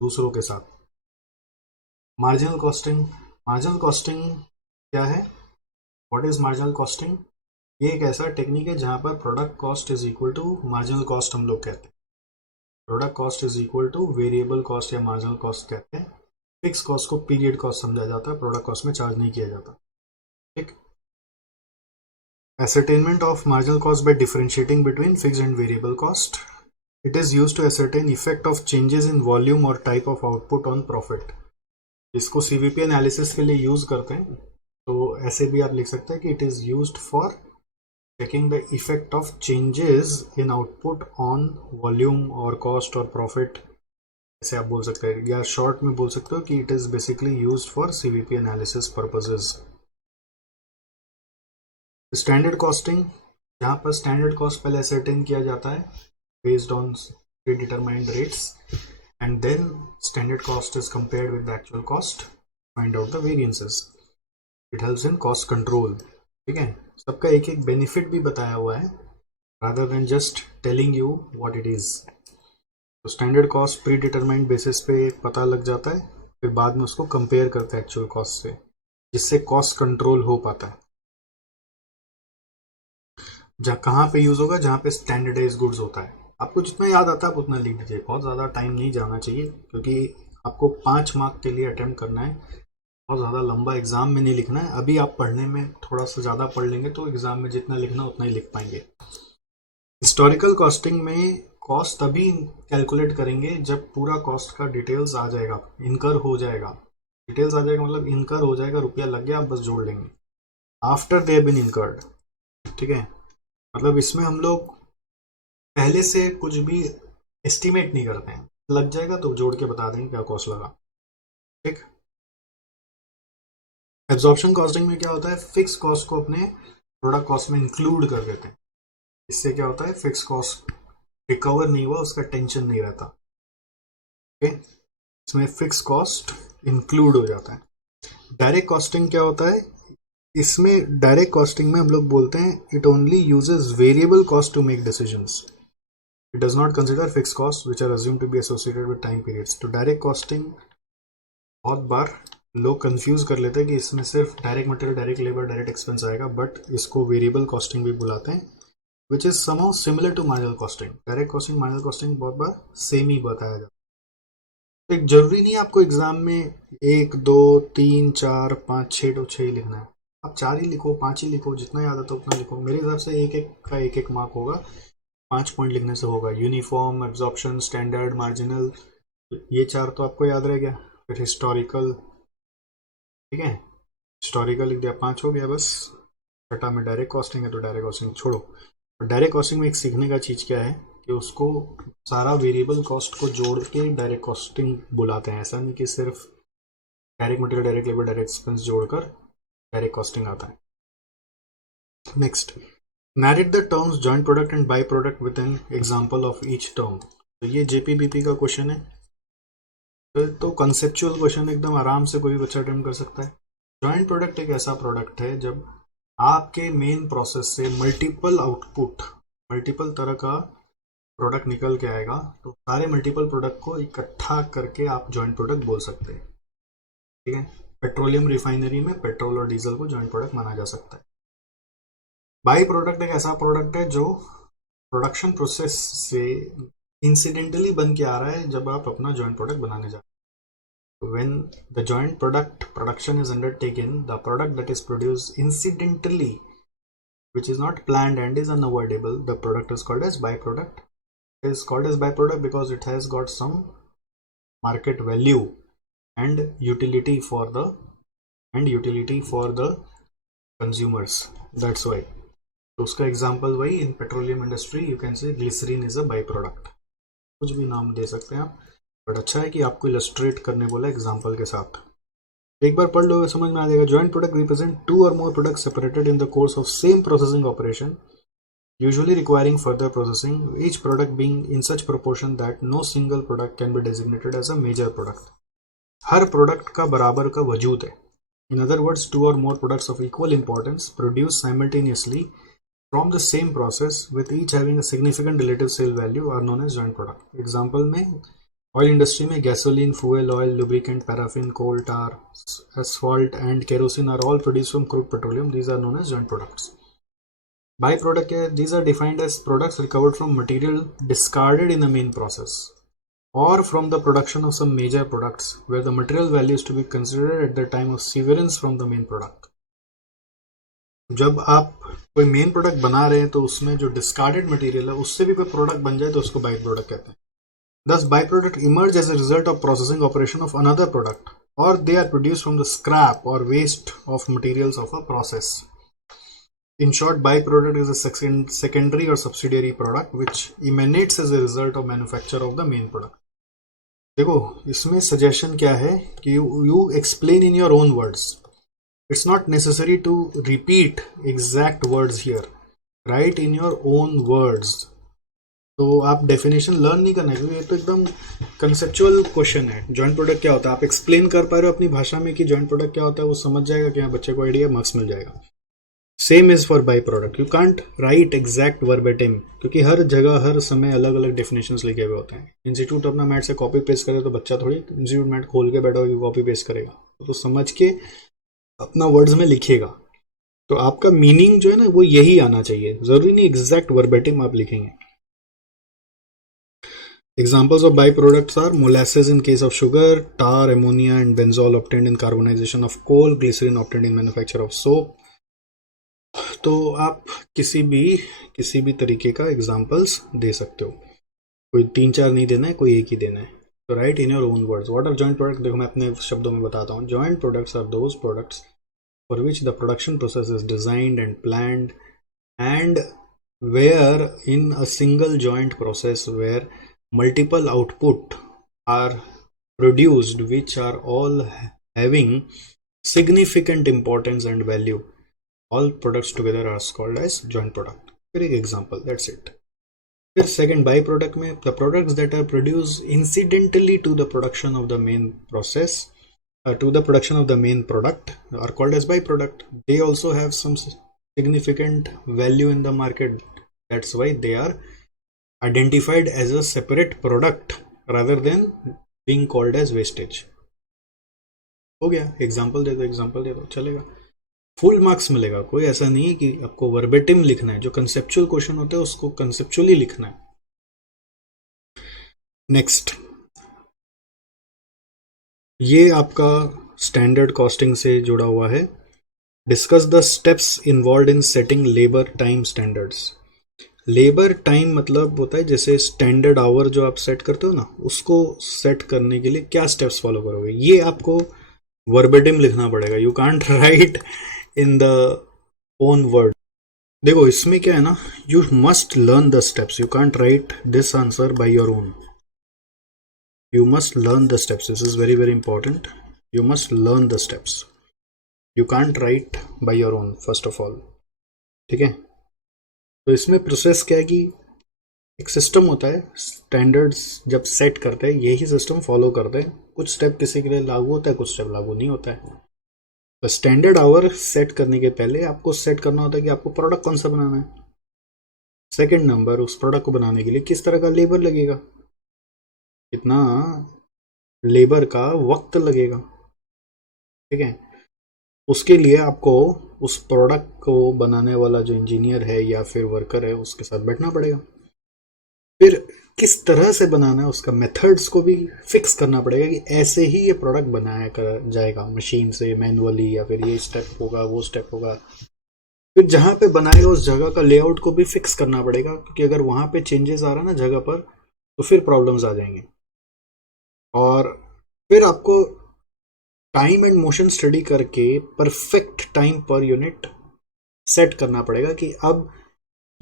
दूसरों के साथ। मार्जिनल कॉस्टिंग, मार्जिनल कॉस्टिंग क्या है, व्हाट इज मार्जिनल कॉस्टिंग? ये एक ऐसा टेक्निक है जहां पर product cost is equal to marginal cost हम लोग कहते हैं। Product cost is equal to variable cost या मार्जिनल कॉस्ट कहते हैं। फिक्स कॉस्ट को पीरियड कॉस्ट समझा जाता है, प्रोडक्ट कॉस्ट में चार्ज नहीं किया जाता। ठीक। Ascertainment of marginal cost by differentiating between fixed and variable cost. It is used to ascertain effect of changes in volume or type of output on profit. इसको CVP analysis के लिए use करते हैं, तो ऐसे भी आप लिख सकते हैं कि it is used for checking the effect of changes in output on volume और कॉस्ट और प्रॉफिट, ऐसे आप बोल सकते हैं, या शॉर्ट में बोल सकते हो कि it is basically used for CVP analysis purposes. Standard costing, जहाँ पर स्टैंडर्ड कॉस्ट पहले असर्टेन किया जाता है based on predetermined rates, and then standard cost is compared with the actual cost, find out the variances. It helps in cost control. ठीक है, सबका एक एक बेनिफिट भी बताया हुआ है rather than just telling you what it is. तो standard cost predetermined basis पे पता लग जाता है, फिर बाद में उसको कंपेयर करते हैं एक्चुअल कॉस्ट से, जिससे कॉस्ट कंट्रोल हो पाता है। जहाँ कहाँ पे यूज होगा, जहाँ पे स्टैंडर्डाइज गुड्स होता है। आपको जितना याद आता है आप उतना लिख दीजिए, बहुत ज़्यादा टाइम नहीं जाना चाहिए, क्योंकि आपको 5 मार्क के लिए अटेम्प्ट करना है, बहुत ज़्यादा लंबा एग्जाम में नहीं लिखना है। अभी आप पढ़ने में थोड़ा सा ज़्यादा पढ़ लेंगे तो एग्जाम में जितना लिखना उतना ही लिख पाएंगे। हिस्टोरिकल कॉस्टिंग में कॉस्ट तभी कैलकुलेट करेंगे जब पूरा कॉस्ट का डिटेल्स आ जाएगा, इनकर हो जाएगा। डिटेल्स आ जाएगा मतलब इनकर हो जाएगा, रुपया लग गया, आप बस जोड़ लेंगे after they have been incurred. ठीक है, मतलब इसमें हम लोग पहले से कुछ भी एस्टिमेट नहीं करते हैं, लग जाएगा तो जोड़ के बता देंगे क्या कॉस्ट लगा। ठीक। एब्जॉर्प्शन कॉस्टिंग में क्या होता है, फिक्स कॉस्ट को अपने प्रोडक्ट कॉस्ट में इंक्लूड कर देते हैं। इससे क्या होता है, फिक्स कॉस्ट रिकवर नहीं हुआ, उसका टेंशन नहीं रहता। ओके, इसमें फिक्स कॉस्ट इंक्लूड हो जाता है। डायरेक्ट कॉस्टिंग क्या होता है, इसमें डायरेक्ट कॉस्टिंग में हम लोग बोलते हैं it only uses variable cost to make decisions, it does not consider fix cost which are assume to be associated with time periods. तो डायरेक्ट कॉस्टिंग बहुत बार लोग कंफ्यूज कर लेते हैं कि इसमें सिर्फ direct material, direct labour, direct expense आएगा, बट इसको वेरिएबल कॉस्टिंग भी बुलाते हैं, which is somehow similar to marginal costing. Direct costing, marginal costing बहुत बार सेम ही बताया जाता है। तो जरूरी नहीं है आपको एग्जाम में 1 2 3 4 5 6 तो 6 ही लिखना है, आप 4 ही लिखो, 5 ही लिखो, जितना याद आता है उतना लिखो। मेरे हिसाब से एक एक का एक एक मार्क होगा, 5 पॉइंट लिखने से होगा। यूनिफॉर्म, एब्जॉर्प्शन, स्टैंडर्ड, मार्जिनल, ये 4 तो आपको याद रह गया। फिर हिस्टोरिकल, ठीक है, हिस्टोरिकल लिख दिया, 5 हो गया बस। छठा में डायरेक्ट कॉस्टिंग है तो डायरेक्ट कॉस्टिंग छोड़ो। और डायरेक्ट कॉस्टिंग में एक सीखने का चीज़ क्या है कि उसको सारा वेरिएबल कॉस्ट को जोड़ के डायरेक्ट कॉस्टिंग बुलाते हैं। ऐसा नहीं कि सिर्फ direct material, direct labour, direct expense जोड़कर डायरेक्ट कॉस्टिंग आता है। Next, narrate the terms joint product and by product with an example of each term. तो ये JPBP का क्वेश्चन है, तो कंसेप्चुअल क्वेश्चन एकदम आराम से कोई भी बच्चा अटेम्प्ट कर सकता है। जॉइंट प्रोडक्ट एक ऐसा प्रोडक्ट है जब आपके मेन प्रोसेस से मल्टीपल आउटपुट, मल्टीपल तरह का प्रोडक्ट निकल के आएगा, तो सारे मल्टीपल प्रोडक्ट को इकट्ठा करके आप जॉइंट प्रोडक्ट बोल सकते हैं। ठीक है, पेट्रोलियम रिफाइनरी में पेट्रोल और डीजल को जॉइंट प्रोडक्ट माना जा सकता है। बाई प्रोडक्ट एक ऐसा प्रोडक्ट है जो प्रोडक्शन प्रोसेस से इंसिडेंटली बन के आ रहा है जब आप अपना जॉइंट प्रोडक्ट बनाने जा रहे हैं। When the joint product production is undertaken, the product that is produced incidentally, which is not planned and is unavoidable, the product is called as byproduct. It is called as byproduct because it has got some market value and utility for the consumers. That's why. तो उसका example वही, in petroleum industry you can say glycerine is a by product. कुछ भी नाम दे सकते हैं आप, but अच्छा है कि आपको इलस्ट्रेट करने बोला एग्जाम्पल के साथ। एक बार पढ़ लो समझ में आ जाएगा। Joint product represent 2 or more products separated in the course of same processing operation, usually requiring further processing, each product being in such proportion that no single product can be designated as a major product. Her product का बराबर का वजूद है। In other words, 2 or more products of equal importance produced simultaneously from the same process with each having a significant relative sale value are known as joint product. Example में oil industry में gasoline, fuel oil, lubricant, paraffin, coal tar, asphalt and kerosene are all produce from crude petroleum. These are known as joint products. By product है, these are defined as products recovered from material discarded in the main process or from the production of some major products where the material value is to be considered at the time of severance from the main product. जब आप कोई main product बना रहे हैं तो उसमें जो discarded material है उससे भी कोई प्रोडक्ट बन जाए तो उसको बाई प्रोडक्ट कहते हैं. Thus byproduct emerge as a result of processing operation of another product or they are produced from the scrap or waste of materials of a process. In short, byproduct is a secondary or subsidiary product which emanates as a result of manufacture of the main product. देखो इसमें suggestion क्या है कि you explain in your own words. It's not necessary to repeat exact words here. Write in your own words. तो आप definition learn नहीं करना है क्योंकि ये तो एकदम कंसेप्चुअल क्वेश्चन है. जॉइंट प्रोडक्ट क्या होता है आप एक्सप्लेन कर पा रहे हो अपनी भाषा में कि जॉइंट प्रोडक्ट क्या होता है, वो समझ जाएगा कि हाँ बच्चे को आइडिया, मार्क्स मिल जाएगा. Same is for by product. You can't right exact verbatim क्योंकि हर जगह हर समय अलग अलग डेफिनेशंस लिखे हुए होते हैं. इंस्टीट्यूट अपना मैट से कॉपी पेस्ट करे तो बच्चा थोड़ी इंस्टीट्यूट मैट खोल के बैठा होगा कॉपी पेस्ट करेगा, तो समझ के अपना वर्ड्स में लिखिएगा. तो आपका मीनिंग जो है ना वो यही आना चाहिए, जरूरी नहीं एग्जैक्ट वर्बेटिम आप लिखेंगे. Examples of byproducts are molasses in case of sugar, tar, ammonia and benzol obtained in carbonization of coal, glycerin obtained in manufacture of soap. तो आप किसी भी तरीके का एग्जांपल्स दे सकते हो, कोई 3-4 नहीं देना है, कोई एक ही देना है. तो write in your own words. What are joint product, देखो मैं अपने शब्दों में बताता हूँ. Joint products are those products for which the production process is designed and planned and where in a single joint process where multiple output are produced which are all having significant importance and value. All products together are called as joint product. फिर एक example, that's it. फिर second byproduct में the products that are produced incidentally to the production of the main process to the production of the main product are called as byproduct. They also have some significant value in the market. That's why they are identified as a separate product rather than being called as wastage. हो गया. Example दे दो चलेगा, full marks मिलेगा. कोई ऐसा नहीं है कि आपको वर्बेटिम लिखना है, जो कंसेप्चुअल क्वेश्चन होता है उसको कंसेप्चुअली लिखना है. नेक्स्ट, ये आपका स्टैंडर्ड कॉस्टिंग से जुड़ा हुआ है. Discuss the steps involve in setting labour time standards. Labour time मतलब होता है जैसे स्टैंडर्ड आवर जो आप सेट करते हो ना, उसको सेट करने के लिए क्या स्टेप्स फॉलो करोगे, ये आपको वर्बेटिम लिखना पड़ेगा. You can't right in the own word. देखो इसमें क्या है ना, you must learn the steps. You can't right this answer by your own. You must learn the steps. This is very very important. You must learn the steps. You can't right bye your own first of all. ठीक है. तो इसमें process क्या है कि एक system होता है, स्टैंडर्ड्स जब सेट करते हैं यही सिस्टम फॉलो करते हैं. कुछ स्टेप किसी के लिए लागू होता है, कुछ स्टेप लागू नहीं होता है. तो स्टैंडर्ड आवर सेट करने के पहले आपको सेट करना होता है कि आपको प्रोडक्ट कौन सा बनाना है. सेकंड नंबर, उस प्रोडक्ट को बनाने के लिए किस तरह का लेबर लगेगा, कितना लेबर का वक्त लगेगा. ठीक है. उसके लिए आपको उस प्रोडक्ट को बनाने वाला जो इंजीनियर है या फिर वर्कर है उसके साथ बैठना पड़ेगा. फिर किस तरह से बनाना है उसका मेथड्स को भी फिक्स करना पड़ेगा कि ऐसे ही ये प्रोडक्ट बनाया जाएगा मशीन से, मैनुअली, या फिर ये स्टेप होगा वो स्टेप होगा. फिर जहाँ पे बनाएगा उस जगह का लेआउट को भी फिक्स करना पड़ेगा क्योंकि अगर वहाँ पे चेंजेस आ रहा है ना जगह पर तो फिर प्रॉब्लम्स आ जाएंगे. और फिर आपको टाइम एंड मोशन स्टडी करके perfect time per unit set करना पड़ेगा कि अब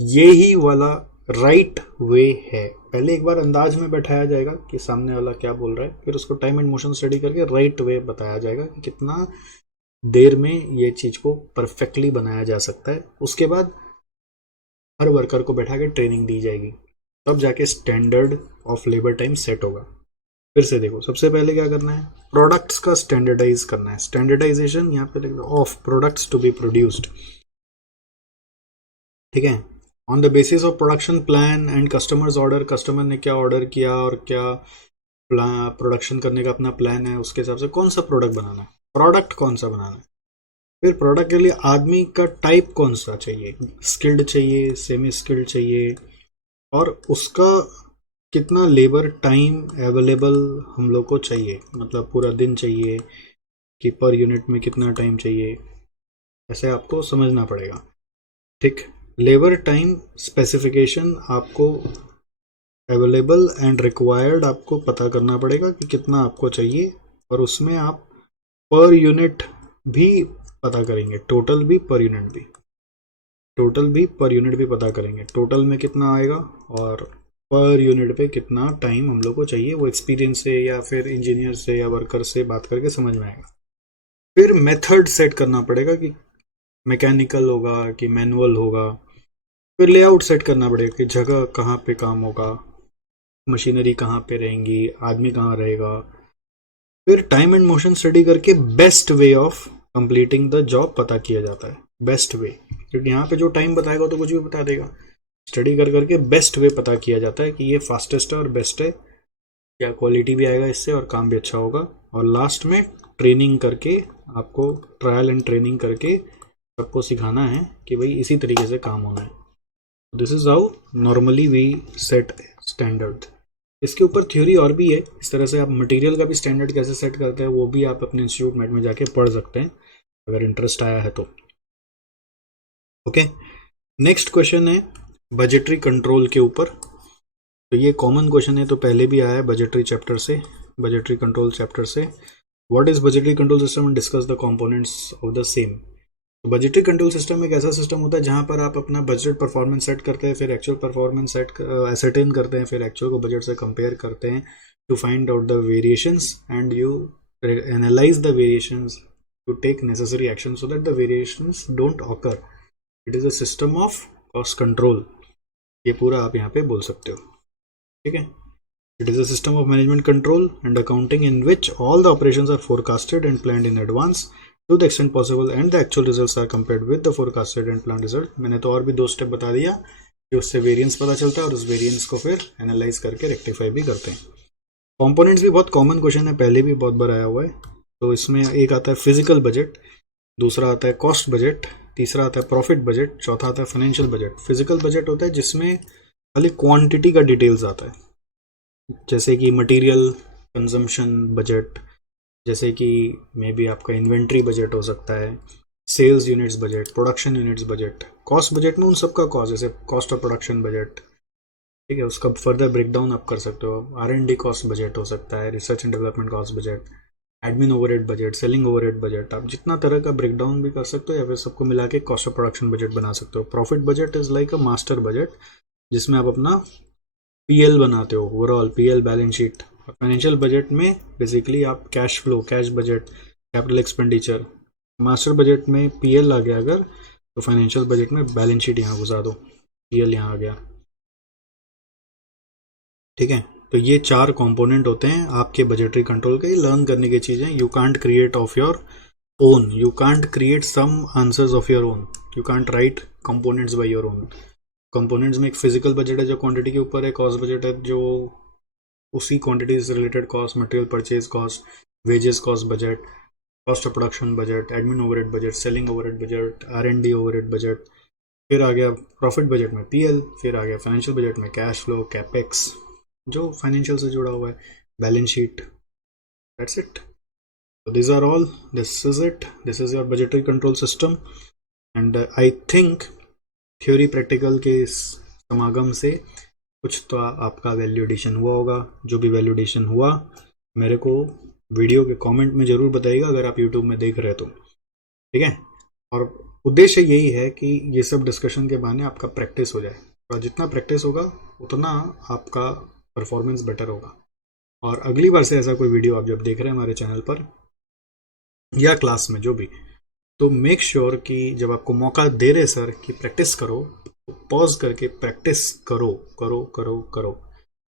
ये ही वाला राइट वे है. पहले एक बार अंदाज में बैठाया जाएगा कि सामने वाला क्या बोल रहा है, फिर उसको टाइम एंड मोशन स्टडी करके राइट वे बताया जाएगा कि कितना देर में ये चीज को परफेक्टली बनाया जा सकता है. उसके बाद हर वर्कर को बैठा के ट्रेनिंग दी जाएगी, तब जाके standard of labour time set होगा. फिर से देखो, सबसे पहले क्या करना है, प्रोडक्ट्स का स्टैंडर्डाइज करना है. स्टैंडर्डाइजेशन यहाँ पे लिख दो, of products to be produced. ठीक है. On the basis of production plan and customers order, customer ने क्या ऑर्डर किया और क्या प्रोडक्शन करने का अपना प्लान है, उसके हिसाब से कौन सा प्रोडक्ट बनाना है, प्रोडक्ट कौन सा बनाना है, फिर प्रोडक्ट के लिए आदमी का टाइप कौन सा चाहिए, स्किल्ड चाहिए, सेमी स्किल्ड चाहिए, और उसका कितना लेबर टाइम अवेलेबल हम लोग को चाहिए, मतलब पूरा दिन चाहिए कि पर यूनिट में कितना टाइम चाहिए, ऐसे आपको समझना पड़ेगा। ठीक, लेबर टाइम स्पेसिफिकेशन आपको अवेलेबल एंड रिक्वायर्ड आपको पता करना पड़ेगा कि कितना आपको चाहिए, और उसमें आप पर यूनिट भी पता करेंगे, टोटल भी पर यूनिट भी, टोटल भी पर यूनिट भी पता करेंगे, टोटल में कितना आएगा और पर यूनिट पे कितना टाइम हम लोग को चाहिए, वो एक्सपीरियंस से या फिर इंजीनियर से या वर्कर से बात करके समझ में आएगा। फिर मेथड सेट करना पड़ेगा कि मैकेनिकल होगा कि मैनुअल होगा, फिर लेआउट सेट करना पड़ेगा कि जगह कहाँ पे काम होगा, मशीनरी कहाँ पे रहेंगी, आदमी कहाँ रहेगा, फिर टाइम एंड मोशन स्टडी करके best way of completing the job पता किया जाता है, बेस्ट वे, क्योंकि यहाँ पे जो टाइम बताएगा तो कुछ भी बता देगा, स्टडी कर करके बेस्ट वे पता किया जाता है कि ये फास्टेस्ट है और बेस्ट है, क्या क्वालिटी भी आएगा इससे और काम भी अच्छा होगा, और लास्ट में ट्रेनिंग करके आपको ट्रायल एंड ट्रेनिंग करके सबको सिखाना है कि भाई इसी तरीके से काम होना है। This is how normally we set standard. इसके ऊपर थ्योरी और भी है, इस तरह से आप मटेरियल का भी स्टैंडर्ड कैसे सेट करते हैं वो भी आप अपने इंस्टीट्यूट मेट में जाके पढ़ सकते हैं अगर इंटरेस्ट आया है तो। ओके, नेक्स्ट क्वेश्चन है बजटरी कंट्रोल के ऊपर। तो ये कॉमन क्वेश्चन है, तो पहले भी आया है बजटरी चैप्टर से, बजटरी कंट्रोल चैप्टर से। What is budgetary control system and discuss the components of the same. तो बजटरी कंट्रोल सिस्टम एक ऐसा सिस्टम होता है जहां पर आप अपना बजट परफॉर्मेंस सेट करते हैं, फिर एक्चुअल परफॉर्मेंस सेट एसरटेन करते हैं, फिर एक्चुअल को बजट से कंपेयर करते हैं to find out the variations and you analyse the variations to take necessary action so that the variations don't occur. It is a system of cost control, ये पूरा आप यहाँ पे बोल सकते हो। ठीक है, it is a system of management control and accounting in which all the operations are forecasted and planned in advance to the extent possible and the actual results are compared with the forecasted and planned result। मैंने तो और भी 2 step बता दिया कि उससे variance पता चलता है और उस वेरिएंस को फिर एनालाइज करके रेक्टिफाई भी करते हैं। कंपोनेंट्स भी बहुत कॉमन क्वेश्चन है, पहले भी बहुत बार आया हुआ है। तो इसमें एक आता है फिजिकल बजट, दूसरा आता है कॉस्ट बजट, तीसरा आता है प्रॉफिट बजट, चौथा आता है फाइनेंशियल बजट। फिजिकल बजट होता है जिसमें खाली क्वांटिटी का डिटेल्स आता है, जैसे कि मटेरियल कंजम्पशन बजट, जैसे कि मे बी आपका इन्वेंट्री बजट हो सकता है, sales units budget, production units budget. Cost budget में उन सबका कॉस्ट, जैसे कॉस्ट ऑफ प्रोडक्शन बजट, ठीक है, उसका फर्दर ब्रेकडाउन आप कर सकते हो। R&D कॉस्ट बजट हो सकता है, research and development cost budget, admin overhead budget, selling overhead budget, आप जितना तरह का ब्रेकडाउन भी कर सकते हो या फिर सबको मिला के कॉस्ट ऑफ प्रोडक्शन बजट बना सकते हो। Profit budget is like a master budget जिसमें आप अपना PL बनाते हो, overall PL balance sheet. Financial budget में बेसिकली आप cash flow, cash budget, capital expenditure. Master budget में PL आ गया अगर, तो फाइनेंशियल बजट में बैलेंस शीट यहाँ घुसा दो, PL यहाँ आ गया। ठीक है, तो ये 4 कंपोनेंट होते हैं आपके बजटरी कंट्रोल के। लर्न करने की चीज़ें, you can't create of your own, you can't create some answers of your own, you can't write components by your own. Components में एक फिजिकल बजट है जो क्वांटिटी के ऊपर है, कॉस्ट बजट है जो उसी क्वांटिटी से related cost, material purchase cost, wages cost budget, cost of production budget, admin overhead budget, selling overhead budget, R&D overhead budget. फिर आ गया प्रॉफिट बजट में PL, फिर आ गया फाइनेंशियल बजट में कैश फ्लो, कैपेक्स जो फाइनेंशियल से जुड़ा हुआ है, balance sheet. That's it. So these are all, this is it, this is your budgetary control system and I think theory practical के इस समागम से कुछ तो आपका वैल्यूडेशन हुआ होगा। जो भी वैल्यूडेशन हुआ मेरे को वीडियो के कमेंट में ज़रूर बताइएगा अगर आप यूट्यूब में देख रहे हो तो, ठीक है। और उद्देश्य यही है कि ये सब डिस्कशन के बहाने आपका प्रैक्टिस हो जाए, और जितना प्रैक्टिस होगा उतना आपका परफॉर्मेंस बेटर होगा। और अगली बार से ऐसा कोई वीडियो आप जब देख रहे हैं हमारे चैनल पर या क्लास में जो भी, तो मेक श्योर कि जब आपको मौका दे रहे सर कि प्रैक्टिस करो, तो पॉज करके प्रैक्टिस करो करो करो करो।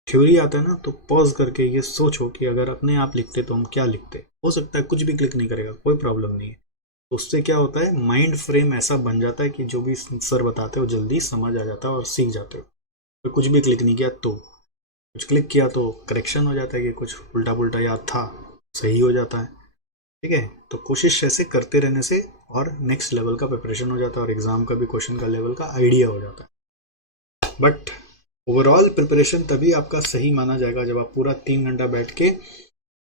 थ्योरी आता है ना, तो पॉज करके ये सोचो कि अगर अपने आप लिखते तो हम क्या लिखते। हो सकता है कुछ भी क्लिक नहीं करेगा, कोई प्रॉब्लम नहीं है। तो उससे क्या होता है, माइंड फ्रेम ऐसा बन जाता है कि जो भी सर बताते हो जल्दी समझ आ जाता है और सीख जाते हो। तो कुछ भी क्लिक नहीं किया तो कुछ क्लिक किया तो करेक्शन हो जाता है कि कुछ उल्टा पुल्टा याद था, सही हो जाता है। ठीक है, तो कोशिश ऐसे करते रहने से और नेक्स्ट लेवल का प्रिपरेशन हो जाता है और एग्जाम का भी क्वेश्चन का लेवल का आइडिया हो जाता है। बट ओवरऑल प्रिपरेशन तभी आपका सही माना जाएगा जब आप पूरा 3 घंटा बैठ के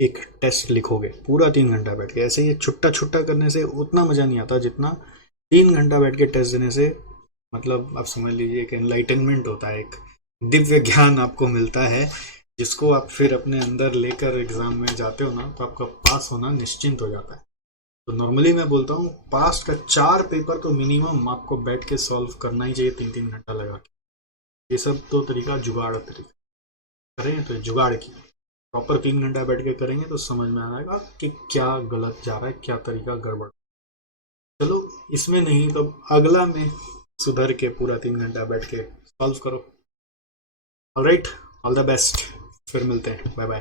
एक टेस्ट लिखोगे, पूरा 3 घंटा बैठ के। ऐसे ये छुट्टा छुट्टा करने से उतना मजा नहीं आता जितना 3 घंटा बैठ के टेस्ट देने से, मतलब आप समझ लीजिए एक एनलाइटनमेंट होता है, एक दिव्य ज्ञान आपको मिलता है, जिसको आप फिर अपने अंदर लेकर एग्जाम में जाते हो ना, तो आपका पास होना निश्चिंत हो जाता है। तो नॉर्मली मैं बोलता हूँ पास्ट का 4 पेपर तो मिनिमम आपको बैठ के सॉल्व करना ही चाहिए 3-3 घंटा लगा के। ये सब तो तरीका जुगाड़ तरीका करेंगे, तो जुगाड़ की प्रॉपर 3 घंटा बैठ के करेंगे तो समझ में आएगा कि क्या गलत जा रहा है, क्या तरीका गड़बड़। चलो इसमें नहीं तो अगला में सुधर के पूरा 3 घंटा बैठ के सॉल्व करो। ऑलराइट, ऑल द बेस्ट, फिर मिलते हैं, बाय बाय।